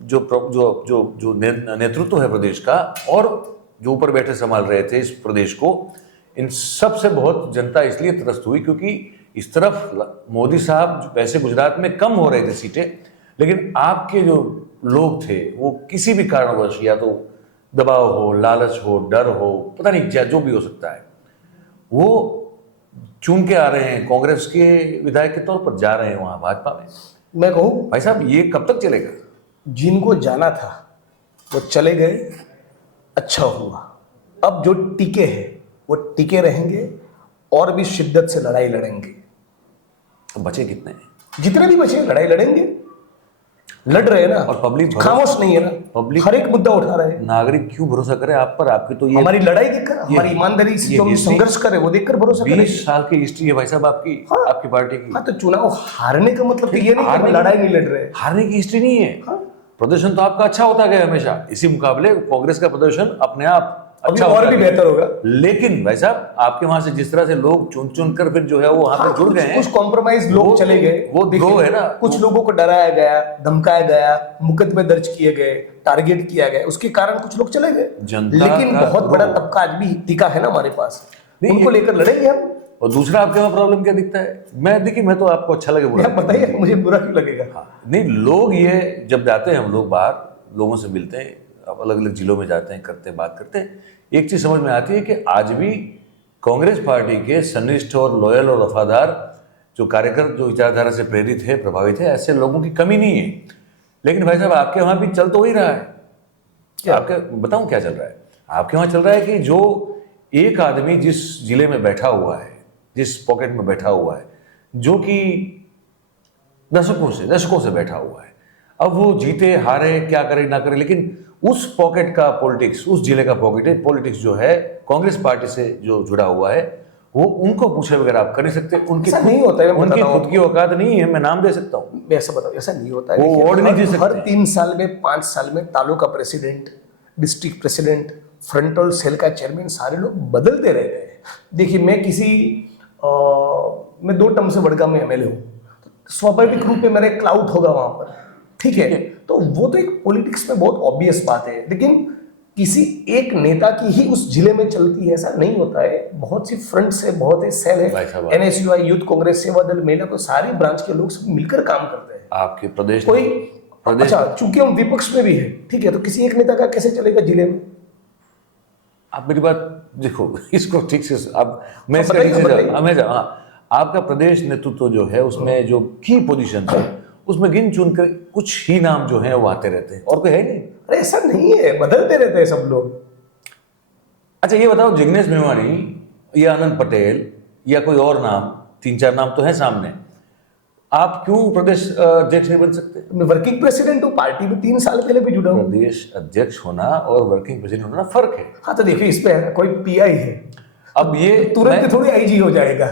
जो नेतृत्व है प्रदेश का, और जो ऊपर बैठे संभाल रहे थे इस प्रदेश को, इन सब से बहुत जनता इसलिए त्रस्त हुई क्योंकि इस तरफ मोदी साहब जो पैसे गुजरात में कम हो रहे थे सीटें, लेकिन आपके जो लोग थे वो किसी भी कारणवश, या तो दबाव हो, लालच हो, डर हो, पता नहीं क्या जो भी हो सकता है, वो चुन के आ रहे हैं, कांग्रेस के विधायक के तौर पर जा रहे हैं वहां भाजपा में। मैं कहूँ, भाई साहब, ये कब तक चलेगा? जिनको जाना था वो चले गए, अच्छा हुआ। अब जो टिके हैं वो टिके रहेंगे और भी शिद्दत से लड़ाई लड़ेंगे। अब बचे कितने हैं? जितने भी बचे लड़ाई लड़ेंगे, लड़ रहे हैं ना, और पब्लिक खामोश नहीं है ना, पब्लिक हर एक मुद्दा उठा रहे हैं। नागरिक क्यों भरोसा करे आप पर? आपकी तो ये हमारी लड़ाई देखकर, हमारी ईमानदारी से ये जो हम हिस्ट्री- संघर्ष करे वो देखकर भरोसा करें। 20 साल की हिस्ट्री है भाई साहब आपकी, हाँ। आपकी पार्टी की। हाँ, तो चुनाव हारने का मतलब तो ये नहीं कि हम हारने- लड़ाई नहीं लड़ रहे। हारने की हिस्ट्री नहीं है। हाँ। प्रदर्शन तो आपका अच्छा होता गया हमेशा, इसी मुकाबले कांग्रेस का प्रदर्शन अपने आप अभी अच्छा और होता भी गया। बेहतर होगा। लेकिन भाई साहब, आपके वहां से जिस तरह से लोग चुन चुन कर फिर जो है वो वहां पे जुड़ गए हैं, कुछ कॉम्प्रोमाइज लोग वो- चले गए, वो देखिए, दो है ना। कुछ लोगों को डराया गया, धमकाया गया, मुकदमे दर्ज किए गए, टारगेट किया गया, उसके कारण कुछ लोग चले गए। जनता लेकिन का बहुत बड़ा रोह। तबका आज भी टिका है ना हमारे पास, नहीं, उनको ये- लेकर लड़ेंगे हम। और दूसरा आपके वहां प्रॉब्लम क्या दिखता है? मैं तो आपको अच्छा लगे बोला। यह बताइए, मुझे बुरा क्यों लगेगा? नहीं, लोग ये जब जाते हैं, हम लोग बाहर लोगों से मिलते हैं, अब अलग अलग जिलों में जाते हैं, करते हैं, बात करते हैं, एक चीज समझ में आती है कि आज भी कांग्रेस पार्टी के सन्निष्ठ और लॉयल और वफादार जो कार्यकर्ता, जो विचारधारा से प्रेरित है, प्रभावित है, ऐसे लोगों की कमी नहीं है। लेकिन भाई साहब, आपके वहां भी चल तो ही रहा है। आपके बताऊं क्या चल रहा है? आपके वहां चल रहा है कि जो एक आदमी जिस जिले में बैठा हुआ है, जिस पॉकेट में बैठा हुआ है, जो कि दशकों से बैठा हुआ है, अब वो जीते हारे, क्या करे ना करे, लेकिन उस पॉकेट का पॉलिटिक्स, उस जिले का पॉलिटिक्स जो है कांग्रेस पार्टी से जो जुड़ा हुआ है, वो उनको पूछे बगैर आप कर नहीं सकते। उनकी ऐसा नहीं होता है, मैं उनकी बताता हूं खुद की औकात नहीं है, मैं नाम दे सकता हूँ। मैं ऐसा बताऊं, ऐसा नहीं होता है। वो देखिए, वोट नहीं दे सकते। हर 3 साल में, 5 साल में taluka president, district president, frontal cell का चेयरमैन, सारे लोग बदलते रहते हैं। देखिए, मैं 2 टर्म से वडगांव में एमएलए हूँ, स्वाभाविक रूप में मेरा एक क्लाउड होगा वहां पर, ठीक है। तो वो तो एक पॉलिटिक्स में बहुत ऑब्वियस बात है, लेकिन किसी एक नेता की ही उस जिले में चलती है ऐसा नहीं होता है। बहुत सी फ्रंट से, बहुत ही सेल भाई है, साहब, एनएसयूआई, यूथ कांग्रेस, सेवा दल, महिला, को सारी ब्रांच के लोग सब मिलकर काम करते हैं। आपके प्रदेश अच्छा, चूंकि हम विपक्ष में भी है, ठीक है, तो किसी एक नेता का कैसे चलेगा जिले में? आप मेरी बात देखो, इसको ठीक से अब मैं इसका बताइए, ठीक से बताइए। हाँ, आपका प्रदेश नेतृत्व जो है उसमें जो की पोजीशन है, उसमें गिन चुन कर कुछ ही नाम जो है वो आते रहते हैं, और कोई है नहीं। अरे ऐसा नहीं है, बदलते रहते हैं सब लोग। अच्छा, ये बताओ, जिग्नेश मेवाणी या आनंद पटेल या कोई और नाम, 3-4 नाम तो है सामने, आप क्यों प्रदेश अध्यक्ष नहीं बन सकते? मैं वर्किंग प्रेसिडेंट हूँ, पार्टी में 3 साल पहले भी जुड़ा हूँ। प्रदेश अध्यक्ष होना और वर्किंग प्रेसिडेंट होना फर्क है। हाँ तो देखिए, इसमें कोई पीआई है, अब ये तुरंत ही थोड़ी आईजी हो जाएगा।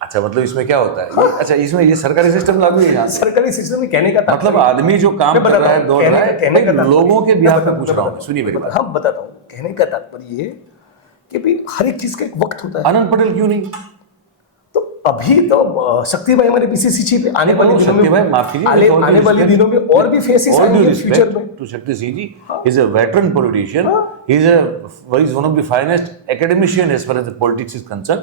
अच्छा, मतलब इसमें क्या होता है? अच्छा, इसमें ये सरकारी सिस्टम लागू है यहाँ से? सरकारी सिस्टम में कहने का मतलब आदमी जो काम कर रहा है, दौड़ रहा है, कहने का लोगों के बिहाफ पे पूछ रहा हूँ, सुनिए मेरी बात। हाँ बताता हूँ, कहने का तात्पर्य ये कि भाई हर एक चीज का एक वक्त होता है। आनंद पटेल क्यों नहीं? तो अभी तो शक्ति भाई हमारे पीसीसी चीफ है, आने वाले दिनों में, माफ कीजिए, आने वाले दिनों में और भी फेसेस आएंगे फ्यूचर में। To Shakti Singh ji, is a veteran politician, he is one of the finest academician as far as politics is concerned.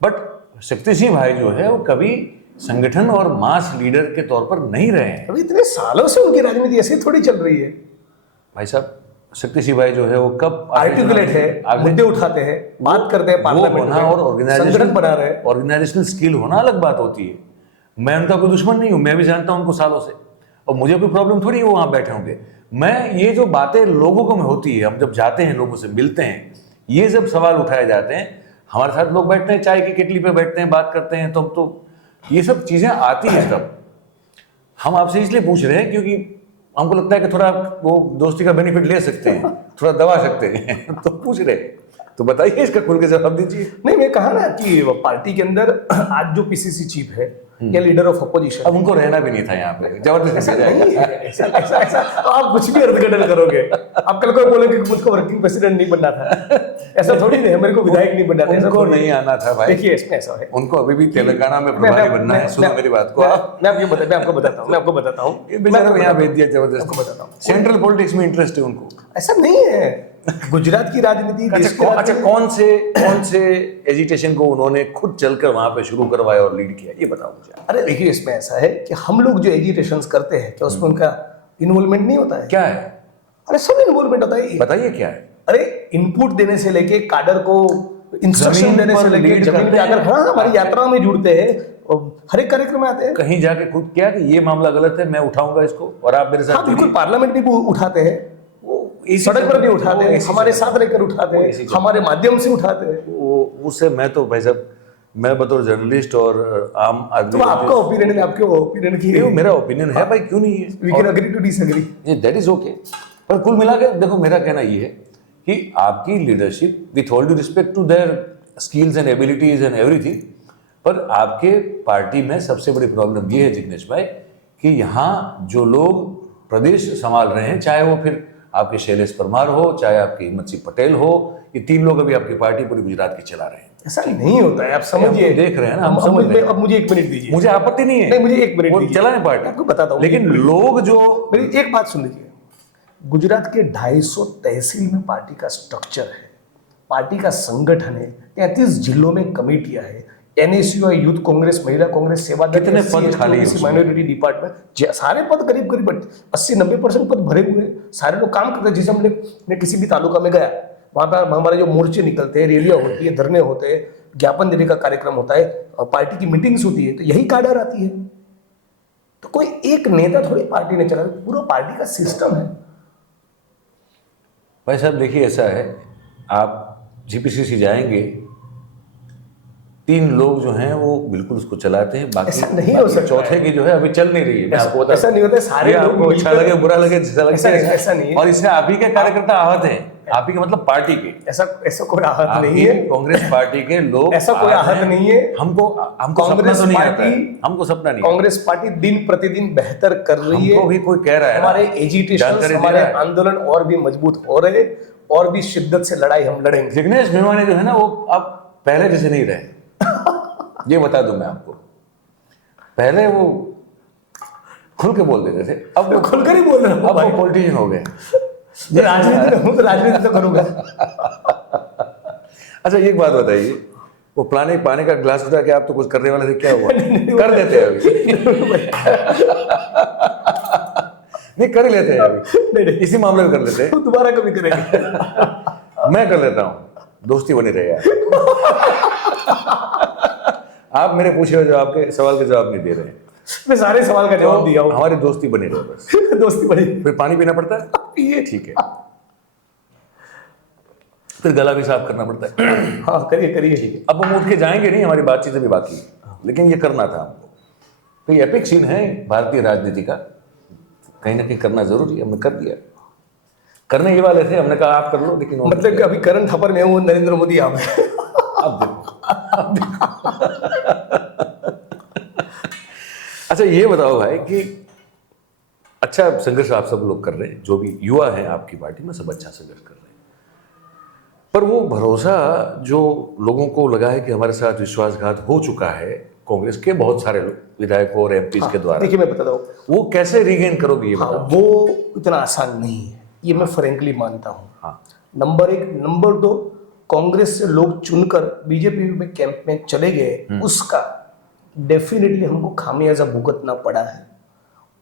But Shakti Singh भाई जो है वो कभी संगठन और मास लीडर के तौर पर नहीं रहे हैं। अभी इतने सालों से उनकी राजनीति ऐसे थोड़ी चल रही है भाई साहब, शक्ति सिंह भाई जो है वो कब आर्टिकुलेट है, मुद्दे उठाते हैं, बात करते हैं पार्लियामेंट में, और संगठन बना रहे हैं। ऑर्गेनाइजेशनल स्किल होना अलग बात होती है। मैं उनका कोई दुश्मन नहीं हूं, मैं भी जानता हूं उनको सालों से, और मुझे कोई प्रॉब्लम थोड़ी है वो वहां बैठे होंगे। मैं ये जो बातें लोगों को में होती है, हम जब जाते हैं लोगों से मिलते हैं, ये जब सवाल उठाए जाते हैं, हमारे साथ लोग बैठते हैं, चाय की केटली पे बैठते हैं, बात करते हैं, तो ये सब चीजें आती हैं। तब हम आपसे इसलिए पूछ रहे हैं क्योंकि हमको लगता है कि थोड़ा वो दोस्ती का बेनिफिट ले सकते हैं, थोड़ा दबा सकते हैं तो पूछ रहे हैं। तो बताइए, इसका खुल के जवाब दीजिए। नहीं, मैं कहा ना कि पार्टी के अंदर आज जो पीसीसी चीफ है या लीडर ऑफ अपोजिशन, अब उनको रहना भी नहीं था यहाँ पे, जबरदस्ती ऐसा नहीं है, ऐसा तो आप कुछ भी अर्थघटन करोगे। आप कल को बोलेंगे कि मुझको वर्किंग प्रेसिडेंट नहीं बनना था, ऐसा थोड़ी नहीं है, मेरे को विधायक नहीं बनना था, उनको नहीं आना था भाई। देखिए इसमें ऐसा है, उनको अभी भी तेलंगाना में प्रभारी बनना है। सुनो मेरी बात को, मैं आपको बताता हूँ, यहाँ भेज दिया जबरदस्ती। आपको बताता हूँ, सेंट्रल पॉलिटिक्स में इंटरेस्ट है उनको। ऐसा नहीं है। गुजरात की राजनीति, अच्छा, कौन से एजिटेशन को उन्होंने खुद चलकर वहां पे शुरू करवाया और लीड किया, ये बताओ मुझे। अरे देखिए, इसमें ऐसा है कि हम लोग जो एजिटेशंस करते हैं, क्या उसमें उनका इन्वॉल्वमेंट नहीं होता है? क्या है? अरे सब इन्वॉल्वमेंट होता है। बताइए क्या है। अरे इनपुट देने से लेके काडर को इंस्ट्रक्शन देने से लेके जमीन पे आकर, हाँ हमारी यात्राओं में जुड़ते हैं, हर एक कार्यक्रम में आते हैं। कहीं जाके खुद क्या कि ये मामला गलत है, मैं उठाऊंगा इसको और आप मेरे साथ। हाँ बिल्कुल, पार्लियामेंट भी उठाते हैं, सड़क पर भी उठाते हैं, हमारे साथ रहकर उठाते हैं, हमारे माध्यम से उठाते हैं। उससे मैं तो भाई साहब, मैं बतौर जर्नलिस्ट और आम आदमी, तो आपका ओपिनियन है, आपके ओपिनियन की मेरा ओपिनियन है भाई, क्यों नहीं है? We can agree to disagree, that is okay. पर कुल मिला के देखो, मेरा कहना ये है कि आपकी leadership, with all due respect to their skills and abilities and everything, पर आपके पार्टी में सबसे बड़ी प्रॉब्लम ये है जिग्नेश भाई कि यहाँ जो लोग प्रदेश संभाल रहे हैं, चाहे वो फिर आपके शैलेश परमार हो, चाहे आपकी हिम्मत सिंह पटेल हो, ये 3 लोग अभी आपकी पार्टी पूरी गुजरात की चला रहे हैं। ऐसा नहीं होता है, आप समझिए। देख रहे हैं ना, हम समझ रहे हैं। अब मुझे 1 मिनट दीजिए। मुझे आपत्ति नहीं है, नहीं मुझे 1 मिनट दीजिए, चलाने पार्टी, आपको बताता हूँ। लेकिन लोग जो, मेरी एक बात सुन लीजिए, गुजरात के 250 तहसील में पार्टी का स्ट्रक्चर है, पार्टी का संगठन है, 33 जिलों में कमेटियां है, एनएसयूआई, यूथ कांग्रेस, महिला कांग्रेस, सेवा, कितने पद खाली हैं? माइनॉरिटी डिपार्टमेंट, सारे पद करीब 80-90% पद भरे हुए हैं, सारे लोग काम करते हैं। जैसे मैं किसी भी तालुका में गया, वहां पर हमारे जो मोर्चे निकलते हैं, रैलियां होती है, धरने होते हैं, ज्ञापन देने का कार्यक्रम होता है, पार्टी की मीटिंग्स होती है, तो यही काडर आती है। तो कोई एक नेता थोड़ी पार्टी ने चला, पूरा पार्टी का सिस्टम है। भाई साहब देखिए, ऐसा है, आप जीपीसीसी जाएंगे, 3 लोग जो हैं वो बिल्कुल उसको चलाते हैं, बाकी ऐसा नहीं हो सकता, चौथे की जो है अभी चल नहीं रही है। मैं आपको बता, ऐसा नहीं होता है, सारे लोग आपको अच्छा लगे बुरा लगे जैसा लगता है, ऐसा नहीं है। और इससे आप ही के कार्यकर्ता आहत हैं, आप ही के मतलब पार्टी के, ऐसा कोई आहत नहीं है। कांग्रेस पार्टी के लोग ऐसा कोई आहत नहीं है। हमको कांग्रेस सपना तो नहीं आता पार्टी, है, हमको सपना नहीं। कांग्रेस पार्टी दिन प्रतिदिन बेहतर कर रही है, हमको भी कोई कह रहा है, हमारे एजिटेशन, हमारे आंदोलन और भी मजबूत हो रहे हैं, और भी शिद्दत से लड़ाई हम लड़ेंगे। जिग्नेश मेवानी जो है ना, वो अब पहले जैसे नहीं रहे, ये बता दूं मैं आपको। पहले वो खुल के बोल देते थे, अब वो खुलकर ही बोल रहे हो, अब वो पॉलिटिशियन हो गए। राजनीति तो करूंगा। अच्छा एक बात बताइए, वो पानी का गिलास उठा के आप तो कुछ करने वाले थे, क्या हुआ? कर देते हैं अभी। नहीं कर ही लेते हैं अभी, नहीं इसी मामले में कर लेते हैं, दोबारा कभी करेंगे। मैं कर लेता हूँ, दोस्ती बनी रहे यार। आप मेरे पूछे हुए जवाब के सवाल के जवाब नहीं दे रहे हैं, मैं सारे सवाल का जवाब दिया हूँ। हमारी दोस्ती बनी रहे बस। दोस्ती बनी, फिर पानी पीना पड़ता है, ये ठीक है, फिर गला भी साफ करना पड़ता है। हाँ करिए ठीक है। अब हम उठ के जाएंगे नहीं, हमारी बातचीत अभी बाकी है, लेकिन ये करना था हमको। तो ये एपिक सीन है भारतीय राजनीति का, कहीं ना कहीं करना जरूरी है, हमने कर दिया। करने ये वाले थे, हमने कहा आप कर लो, लेकिन मतलब कि अभी करंट खबर में वो नरेंद्र मोदी आ गए। अब देखो। अच्छा ये बताओ भाई कि अच्छा संघर्ष आप सब लोग कर रहे हैं, जो भी युवा हैं आपकी पार्टी में, सब अच्छा संघर्ष कर रहे हैं, पर वो भरोसा जो लोगों को लगा है कि हमारे साथ विश्वासघात हो चुका है कांग्रेस के बहुत सारे विधायकों और एमपीज के द्वारा, देखिए मैं बताता हूँ, वो कैसे रीगेन करोगे ये हाँ बताओ। वो इतना आसान नहीं है, ये मैं फ्रेंकली मानता हूँ। हाँ नंबर एक। नंबर दो, कांग्रेस से लोग चुनकर बीजेपी में कैंप में चले गए, उसका डेफिनेटली हमको खामियाजा भुगतना पड़ा है।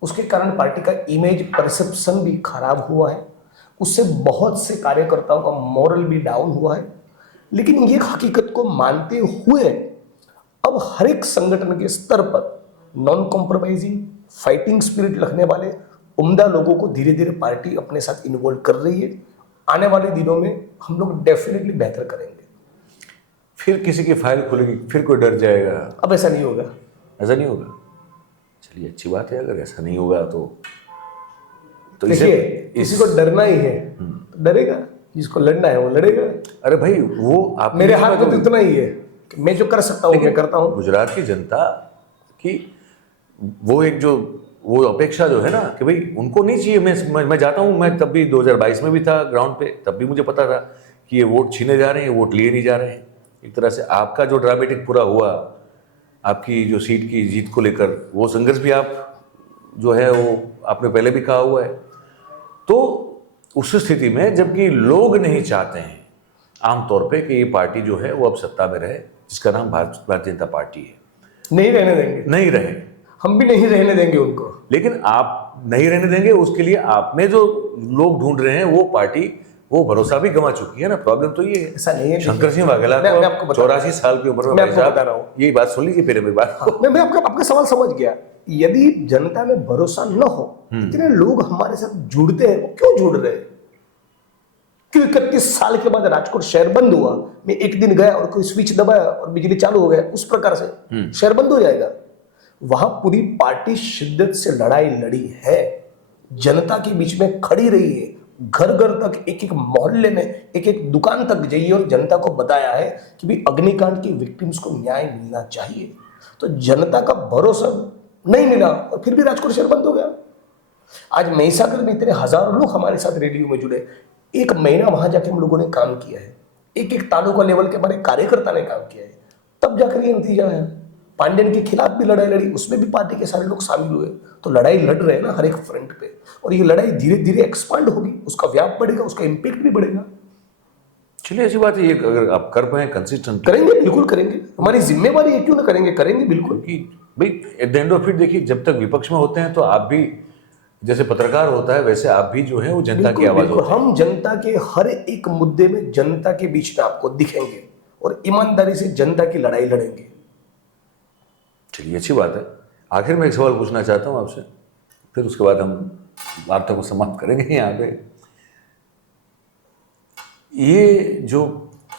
उसके कारण पार्टी का इमेज परसेप्शन भी खराब हुआ है, उससे बहुत से कार्यकर्ताओं का मोरल भी डाउन हुआ है। लेकिन ये हकीकत को मानते हुए अब हर एक संगठन के स्तर पर नॉन कॉम्प्रोमाइजिंग, फाइटिंग स्पिरिट रखने वाले उम्दा लोगों को धीरे धीरे पार्टी अपने साथ इन्वॉल्व कर रही है। आने वाले दिनों में हम लोग डेफिनेटली बेहतर करेंगे। फिर किसी की फाइल खुलेगी, फिर कोई डर जाएगा, अब ऐसा नहीं होगा। ऐसा नहीं होगा। चलिए अच्छी बात है, अगर ऐसा नहीं होगा तो देखिए किसी को डरना ही है तो डरेगा, जिसको लड़ना है वो लड़ेगा। अरे भाई वो आप मेरे हाथ में तो इतना ही है कि मैं जो कर सकता हूँ मैं करता हूँ। गुजरात की जनता की वो एक जो वो अपेक्षा जो है ना कि भाई उनको नहीं चाहिए। मैं जाता हूँ, मैं तब भी 2022 में भी था ग्राउंड पे, तब भी मुझे पता था कि ये वोट छीने जा रहे हैं, वोट लिए नहीं जा रहे हैं। एक तरह से आपका जो ड्रामेटिक पूरा हुआ, आपकी जो सीट की जीत को लेकर वो संघर्ष भी आप जो है वो आपने पहले भी कहा हुआ है। तो उस स्थिति में जबकि लोग नहीं चाहते हैं आमतौर पे कि ये पार्टी जो है वो अब सत्ता में रहे, जिसका नाम भारतीय जनता पार्टी है, नहीं रहने देंगे, नहीं रहे, हम भी नहीं रहने देंगे उनको। लेकिन आप नहीं रहने देंगे, उसके लिए आप में जो लोग ढूंढ रहे हैं वो पार्टी वो भरोसा भी गंवा चुकी है ना। प्रॉब्लम तो ये है। ऐसा नहीं है। शंकर सिंह वाघेला मैं आपको को बता रहा 84 साल की उम्र में मैं आपको बता रहा हूँ। यही बात सुन लीजिए, फिर मेरी बात मैं आपका सवाल समझ गया। यदि जनता में भरोसा न हो, इतने लोग हमारे साथ जुड़ते हैं, वो क्यों जुड़ रहे हैं? क्यों 31 साल के बाद राजकोट शहर बंद हुआ, मैं एक दिन गया और कोई स्विच दबाया और बिजली चालू हो गया, उस प्रकार से शहर बंद हो जाएगा? वहां पूरी पार्टी शिद्दत से लड़ाई लड़ी है, जनता के बीच में खड़ी रही है, घर घर तक, एक एक मोहल्ले में, एक एक दुकान तक जाइए और जनता को बताया है कि भी अग्निकांड की विक्टिम्स को न्याय मिलना चाहिए। तो जनता का भरोसा नहीं मिला और फिर भी राजकोट शहर बंद हो गया। आज महिसागर में इतने हजारों लोग हमारे साथ रेडियो में जुड़े, एक महीना वहां जाके हम लोगों ने काम किया है, एक एक तालुका लेवल के हमारे कार्यकर्ता ने काम किया है, तब जाकर ये नतीजा है। पांडेन के खिलाफ भी लड़ाई लड़ी, उसमें भी पार्टी के सारे लोग शामिल हुए। तो लड़ाई लड़ रहे हैं ना हर एक फ्रंट पे, और ये लड़ाई धीरे धीरे एक्सपांड होगी, उसका व्याप बढ़ेगा, उसका इम्पैक्ट भी बढ़ेगा। चलिए अच्छी बात है, ये अगर आप कर पाए कंसिस्टेंट करेंगे, बिल्कुल करेंगे, हमारी जिम्मेवारी है, क्यों ना करेंगे, करेंगे बिल्कुल। कि भाई at the end of it देखिए, जब तक विपक्ष में होते हैं तो आप भी जैसे पत्रकार होता है वैसे आप भी जो है वो जनता की आवाज होते हैं। हम जनता के हर एक मुद्दे में जनता के बीच में आपको दिखेंगे और ईमानदारी से जनता की लड़ाई लड़ेंगे। चलिए अच्छी बात है। आखिर में एक सवाल पूछना चाहता हूँ आपसे, फिर उसके बाद हम वार्ता को समाप्त करेंगे यहाँ पे। ये जो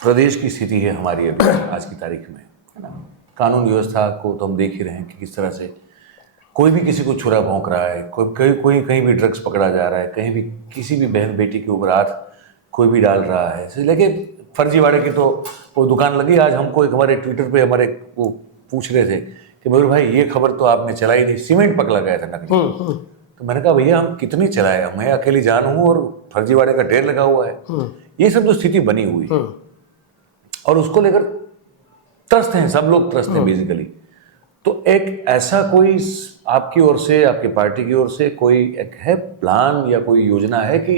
प्रदेश की स्थिति है हमारी अभी आज की तारीख में, है ना, कानून व्यवस्था को तो हम देख ही रहे हैं कि किस तरह से कोई भी किसी को छुरा भौंक रहा है, कोई कहीं भी ड्रग्स पकड़ा जा रहा है, कहीं भी किसी भी बहन बेटी के ऊपर हाथ कोई भी डाल रहा है। इसलिए फर्जीवाड़े की तो वो दुकान लगी। आज हमको एक हमारे ट्विटर पे हमारे वो पूछ रहे थे कि मयूर भाई ये खबर तो आपने चलाई थी, सीमेंट पकड़ा गया था नकली। तो मैंने कहा भैया हम कितनी चलाए, मैं अकेली जान हूँ और फर्जीवाड़े का ढेर लगा हुआ है। ये सब जो स्थिति बनी हुई और उसको लेकर त्रस्त हैं, सब लोग त्रस्त हैं बेसिकली। तो एक ऐसा कोई आपकी ओर से, आपकी पार्टी की ओर से कोई एक है प्लान या कोई योजना है कि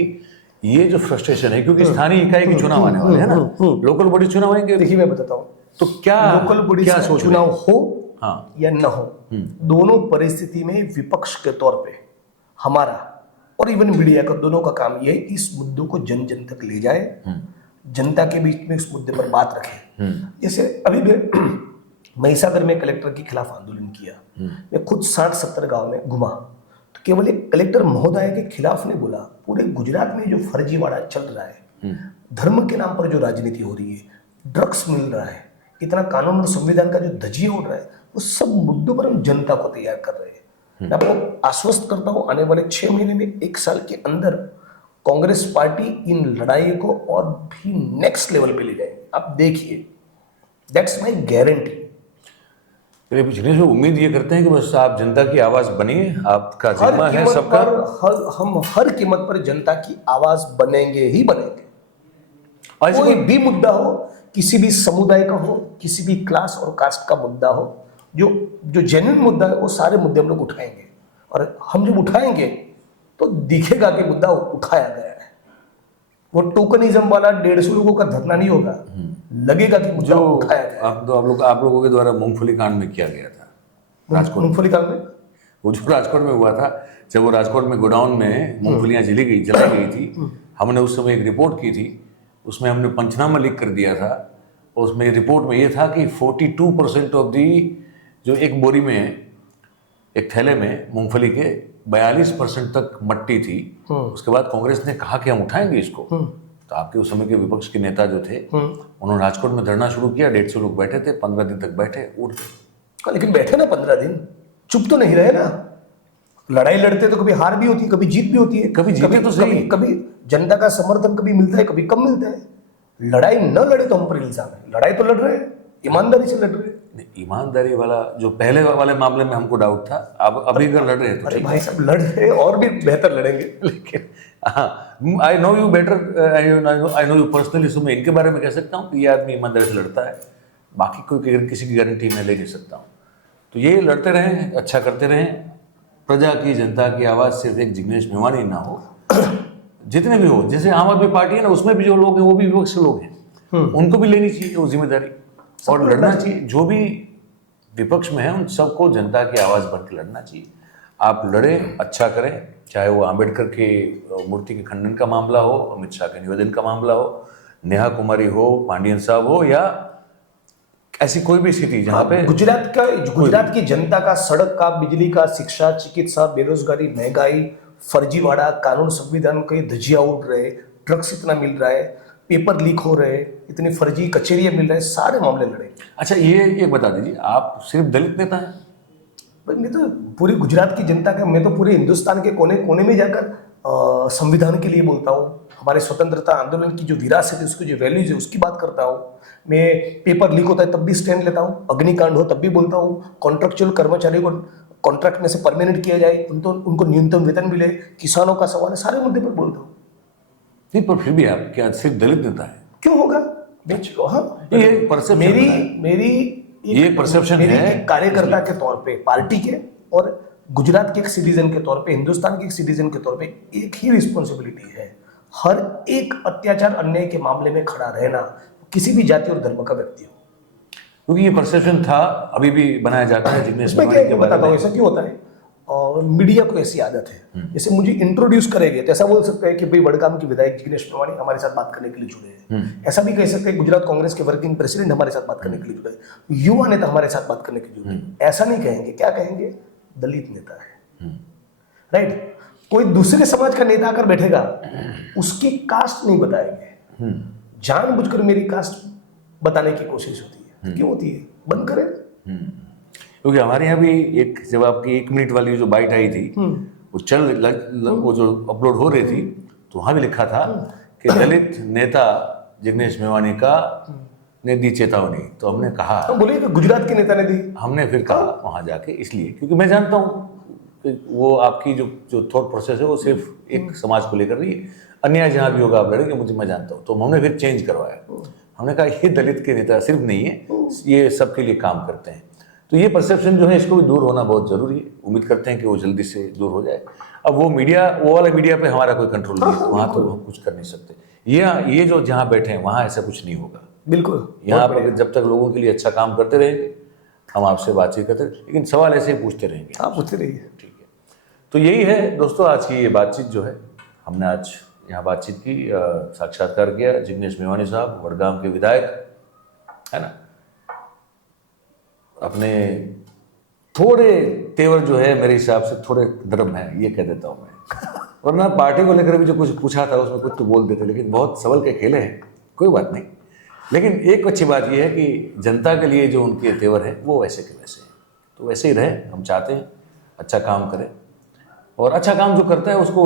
ये जो फ्रस्ट्रेशन है, क्योंकि स्थानीय इकाई के चुनाव आने वाले हैं ना, लोकल बॉडी चुनाव आएंगे। देखिए मैं बताता हूँ, तो क्या लोकल बॉडी क्या सोच चुनाव हो हाँ या न हो, दोनों परिस्थिति में विपक्ष के तौर पे हमारा और इवन मीडिया का दोनों का काम यह है कि इस मुद्दों को जन जन तक ले जाए, जनता के बीच में इस मुद्दे पर बात रखे। जैसे अभी मैं महिसागर में कलेक्टर के खिलाफ आंदोलन किया, मैं खुद 60-70 गांव में घुमा, तो केवल एक कलेक्टर महोदय के खिलाफ नहीं बोला, पूरे गुजरात में जो फर्जीवाड़ा चल रहा है, धर्म के नाम पर जो राजनीति हो रही है, ड्रग्स मिल रहा है, इतना कानून और संविधान का जो धजिया उड़ रहा है, वो सब मुद्दों पर हम जनता को तैयार कर रहे हैं। मैं आपको आश्वस्त करता हूँ, आने वाले 6 महीने में, 1 साल के अंदर कांग्रेस पार्टी इन लड़ाई को और भी नेक्स्ट लेवल पे ले जाएगी। आप देखिए, दैट्स माई गारंटी। जिग्नेश भाई, उम्मीद ये करते हैं कि बस आप जनता की आवाज बनिए, आपका जिम्मा है सबका। हम हर कीमत पर जनता की आवाज बनेंगे ही बनेंगे। आज कोई भी मुद्दा हो, किसी भी समुदाय का हो, किसी भी क्लास और कास्ट का मुद्दा हो, जो जो जेन्युइन मुद्दा है, वो सारे मुद्दे हम लोग उठाएंगे। और हम जब उठाएंगे तो दिखेगा कि मुद्दा उठाया गया है। वो टोकनिज्म वाला 150 लोगों का धरना नहीं होगा, लगेगा कि मुद्दा उठाया गया है। आप लोगों के द्वारा मूंगफली कांड में किया गया था राजकोट, मूंगफली कांड में, वो जो राजकोट में हुआ था, जब वो राजकोट में गोडाउन में मूंगफलियां जलाई गई थी, हमने उस समय एक रिपोर्ट की थी, उसमें हमने पंचनामा लिख कर दिया था। उसमें रिपोर्ट में ये था कि 42% ऑफ दी, जो एक बोरी में, एक थैले में मूंगफली के 42% तक मट्टी थी। उसके बाद कांग्रेस ने कहा कि हम उठाएंगे इसको। तो आपके उस समय के विपक्ष के नेता जो थे, उन्होंने राजकोट में धरना शुरू किया। 150 लोग बैठे थे, 15 दिन तक बैठे, उठ गए। लेकिन बैठे ना 15 दिन, चुप तो नहीं रहे ना। लड़ाई लड़ते तो कभी हार भी होती है, कभी जीत भी होती है। कभी जीते तो सही, कभी जनता का समर्थन कभी मिलता है, कभी कम मिलता है। लड़ाई न लड़े तो हम पर इल्जाम है। लड़ाई तो लड़ रहे हैं, ईमानदारी से लड़ रहे हैं। ईमानदारी वाला जो पहले वाले मामले में हमको डाउट था, अब अभी अगर लड़ रहे हैं तो अरे भाई साहब, लड़ रहे हैं और भी बेहतर लड़ेंगे। लेकिन I know you better, I know you personally, so मैं इनके बारे में कह सकता हूँ कि ये आदमी ईमानदारी से लड़ता है। बाकी कोई किसी की गारंटी मैं ले नहीं सकता हूँ। तो ये लड़ते रहें, अच्छा करते रहें। प्रजा की, जनता की आवाज़ सिर्फ एक जिग्नेश मेवानी ना हो, जितने भी हो। जैसे आम आदमी पार्टी है ना, उसमें भी जो लोग हैं वो भी विपक्ष के लोग हैं, उनको भी लेनी चाहिए वो जिम्मेदारी और लड़ना चाहिए। जो भी विपक्ष में है उन सबको जनता की आवाज़ बन के लड़ना चाहिए। आप लड़ें, अच्छा करें, चाहे वो आम्बेडकर के मूर्ति के खंडन का मामला हो, अमित शाह के निवेदन का मामला हो, नेहा कुमारी हो, पांडियन साहब हो, या ऐसी कोई भी स्थिति जहाँ पे गुजरात की जनता का सड़क का, बिजली का, शिक्षा, चिकित्सा, बेरोजगारी, महंगाई, फर्जीवाड़ा, कानून संविधान के धजिया उड़ रहे, ड्रग्स इतना मिल रहा है, पेपर लीक हो रहे, इतनी फर्जी कचेरियां मिल रहे, सारे मामले लड़े। अच्छा, ये बता दीजिए, आप सिर्फ दलित नेता हैं? भाई मैं तो पूरी गुजरात की जनता का, मैं तो पूरे हिंदुस्तान के कोने कोने में जाकर संविधान के लिए बोलता हूँ। हमारे स्वतंत्रता आंदोलन की जो विरासत है, उसकी जो वैल्यूज है, उसकी बात करता हूँ। मैं पेपर लीक होता है तब भी स्टैंड लेता हूँ, अग्निकांड हो तब भी बोलता हूँ, कॉन्ट्रेक्चुअल कर्मचारियों को कॉन्ट्रैक्ट में से परमानेंट किया जाए, उनको न्यूनतम वेतन मिले, किसानों का सवाल है, सारे मुद्दे पर बोलता हूँ। नहीं, पर फिर भी आप क्या सिर्फ दलित नेता है? क्यों होगा? हाँ, मेरी परसेप्शन है कार्यकर्ता के तौर पे, पार्टी के और गुजरात के एक सिटीजन के तौर पे, हिंदुस्तान के एक सिटीजन के तौर पे एक ही रिस्पॉन्सिबिलिटी है, हर एक अत्याचार अन्याय के मामले में खड़ा रहना, किसी भी जाति और धर्म का व्यक्ति हो। क्योंकि ये परसेप्शन था, अभी भी बनाया जाता है जिग्नेश मेवानी के बारे में। ऐसा क्यों होता है? और मीडिया को ऐसी आदत है, जैसे मुझे इंट्रोड्यूस करेंगे तो ऐसा बोल सकते हैं कि भाई वडगाम के विधायक जिग्नेश मेवानी हमारे साथ बात करने के लिए जुड़े हैं। ऐसा भी कह सकते हैं गुजरात कांग्रेस के वर्किंग प्रेसिडेंट हमारे साथ बात करने के लिए जुड़े हैं, युवा नेता हमारे साथ बात करने के लिए जुड़े हैं। ऐसा नहीं कहेंगे, क्या कहेंगे? दलित नेता है, राइट? कोई दूसरे समाज का नेता आकर बैठेगा, उसकी कास्ट नहीं बताएंगे, जानबूझकर मेरी कास्ट बताने की कोशिश होती है। क्यों होती है? बंद करें। क्योंकि हमारे यहाँ भी एक, जब आपकी 1 मिनट वाली जो बाइट आई थी, वो वो जो अपलोड हो रही थी, तो वहाँ भी लिखा था कि दलित नेता जिग्नेश मेवानी का ने दी चेतावनी। तो हमने कहा, बोलिए कि गुजरात के नेता ने दी। हमने फिर कहा वहाँ जाके, इसलिए क्योंकि मैं जानता हूँ कि वो आपकी जो थॉट प्रोसेस है वो सिर्फ एक समाज को लेकर रही है। अन्याय जहाँ भी होगा आप लड़ेंगे, मुझे, मैं जानता हूँ। तो हमने फिर चेंज करवाया। हमने कहा ये दलित के नेता सिर्फ नहीं है, ये सबके लिए काम करते हैं। तो ये परसेप्शन जो है, इसको भी दूर होना बहुत जरूरी है। उम्मीद करते हैं कि वो जल्दी से दूर हो जाए। अब वो वाला मीडिया पे हमारा कोई कंट्रोल नहीं है, वहाँ तो हम कुछ कर नहीं सकते। ये जो जहाँ बैठे हैं वहाँ ऐसा कुछ नहीं होगा, बिल्कुल। यहाँ पर जब तक लोगों के लिए अच्छा काम करते रहेंगे, हम आपसे बातचीत करते रहेंगे, लेकिन सवाल ऐसे ही पूछते रहेंगे। हाँ, पूछते रहिए। ठीक है, तो यही है दोस्तों, आज की ये बातचीत जो है, हमने आज यहाँ बातचीत की, साक्षात्कार किया जिग्नेश मेवानी साहब, वडगाम के विधायक, है ना। अपने थोड़े तेवर जो है मेरे हिसाब से थोड़े नरम है, ये कह देता हूँ मैं। वरना पार्टी को लेकर भी जो कुछ पूछा था उसमें कुछ तो बोल देते, लेकिन बहुत संभल के खेले हैं। कोई बात नहीं, लेकिन एक अच्छी बात यह है कि जनता के लिए जो उनके तेवर है वो वैसे के वैसे हैं, तो वैसे ही रहे। हम चाहते हैं अच्छा काम करें, और अच्छा काम जो करता है उसको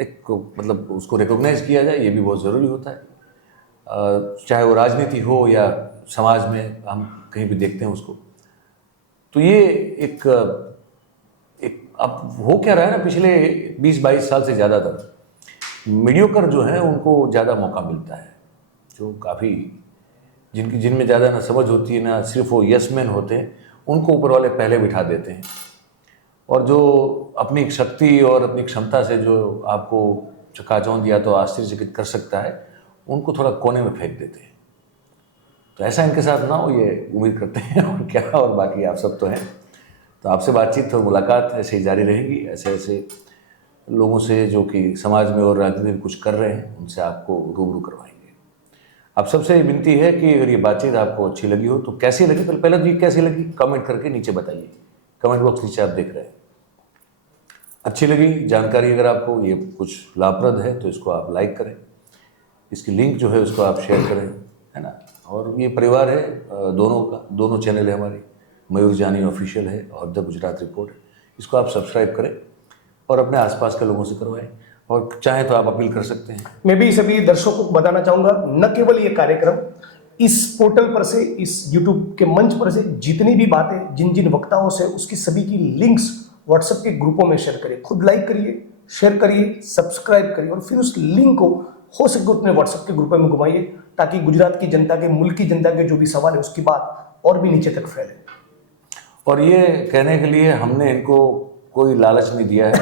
एक मतलब उसको रिकॉग्नाइज किया जाए, ये भी बहुत ज़रूरी होता है। चाहे वो राजनीति हो या समाज में हम कहीं भी देखते हैं उसको। तो ये एक अब हो क्या रहा है ना, पिछले 20-22 साल से ज़्यादातर मीडियोकर जो है उनको ज़्यादा मौका मिलता है, जो काफ़ी जिनमें ज़्यादा ना समझ होती है ना सिर्फ वो यस मैन होते हैं, उनको ऊपर वाले पहले बिठा देते हैं। और जो अपनी शक्ति और अपनी क्षमता से जो आपको चकाचौंध या तो आश्चर्यचकित कर सकता है, उनको थोड़ा कोने में फेंक देते हैं। तो ऐसा इनके साथ ना हो, ये उम्मीद करते हैं। और क्या, और बाकी आप सब तो हैं। तो आपसे बातचीत और मुलाकात ऐसे ही जारी रहेंगी, ऐसे ऐसे लोगों से जो कि समाज में और राजनीति में कुछ कर रहे हैं, उनसे आपको रूबरू करवाएंगे। आप सबसे विनती है कि अगर ये बातचीत आपको अच्छी लगी हो तो कैसी लगी, पहले तो ये कैसी लगी कमेंट करके नीचे बताइए। कमेंट बॉक्स नीचे आप देख रहे हैं। अच्छी लगी जानकारी, अगर आपको ये कुछ लाभप्रद है तो इसको आप लाइक करें, इसकी लिंक जो है उसको आप शेयर करें, है ना। और ये परिवार है दोनों का, दोनों चैनल है हमारे, मयूर जानी ऑफिशियल है और द गुजरात रिपोर्ट है। इसको आप सब्सक्राइब करें और अपने आसपास के लोगों से करवाएं, और चाहे तो आप अपील कर सकते हैं। मैं भी सभी दर्शकों को बताना चाहूंगा, न केवल ये कार्यक्रम, इस पोर्टल पर से, इस यूट्यूब के मंच पर से जितनी भी बातें जिन जिन वक्ताओं से, उसकी सभी की लिंक्स व्हाट्सएप के ग्रुपों में शेयर करिए। खुद लाइक करिए, शेयर करिए, सब्सक्राइब करिए, और फिर उस लिंक को हो सके उतने व्हाट्सएप के ग्रुपों में घुमाइए, ताकि गुजरात की जनता के, मुल्क की जनता के जो भी सवाल है उसकी बात और भी नीचे तक फैले। और ये कहने के लिए हमने इनको कोई लालच नहीं दिया है,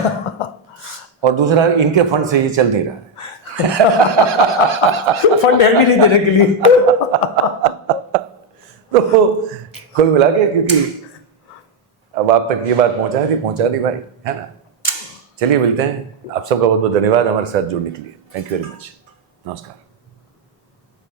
और दूसरा इनके फंड से ये चल नहीं रहा है। फंड है भी नहीं देने के लिए। तो कुल मिला के, क्योंकि अब आप तक ये बात पहुंचा दी भाई, है ना। चलिए मिलते हैं। आप सबका बहुत बहुत धन्यवाद हमारे साथ जुड़ने के लिए। Thank you very much. नमस्कार।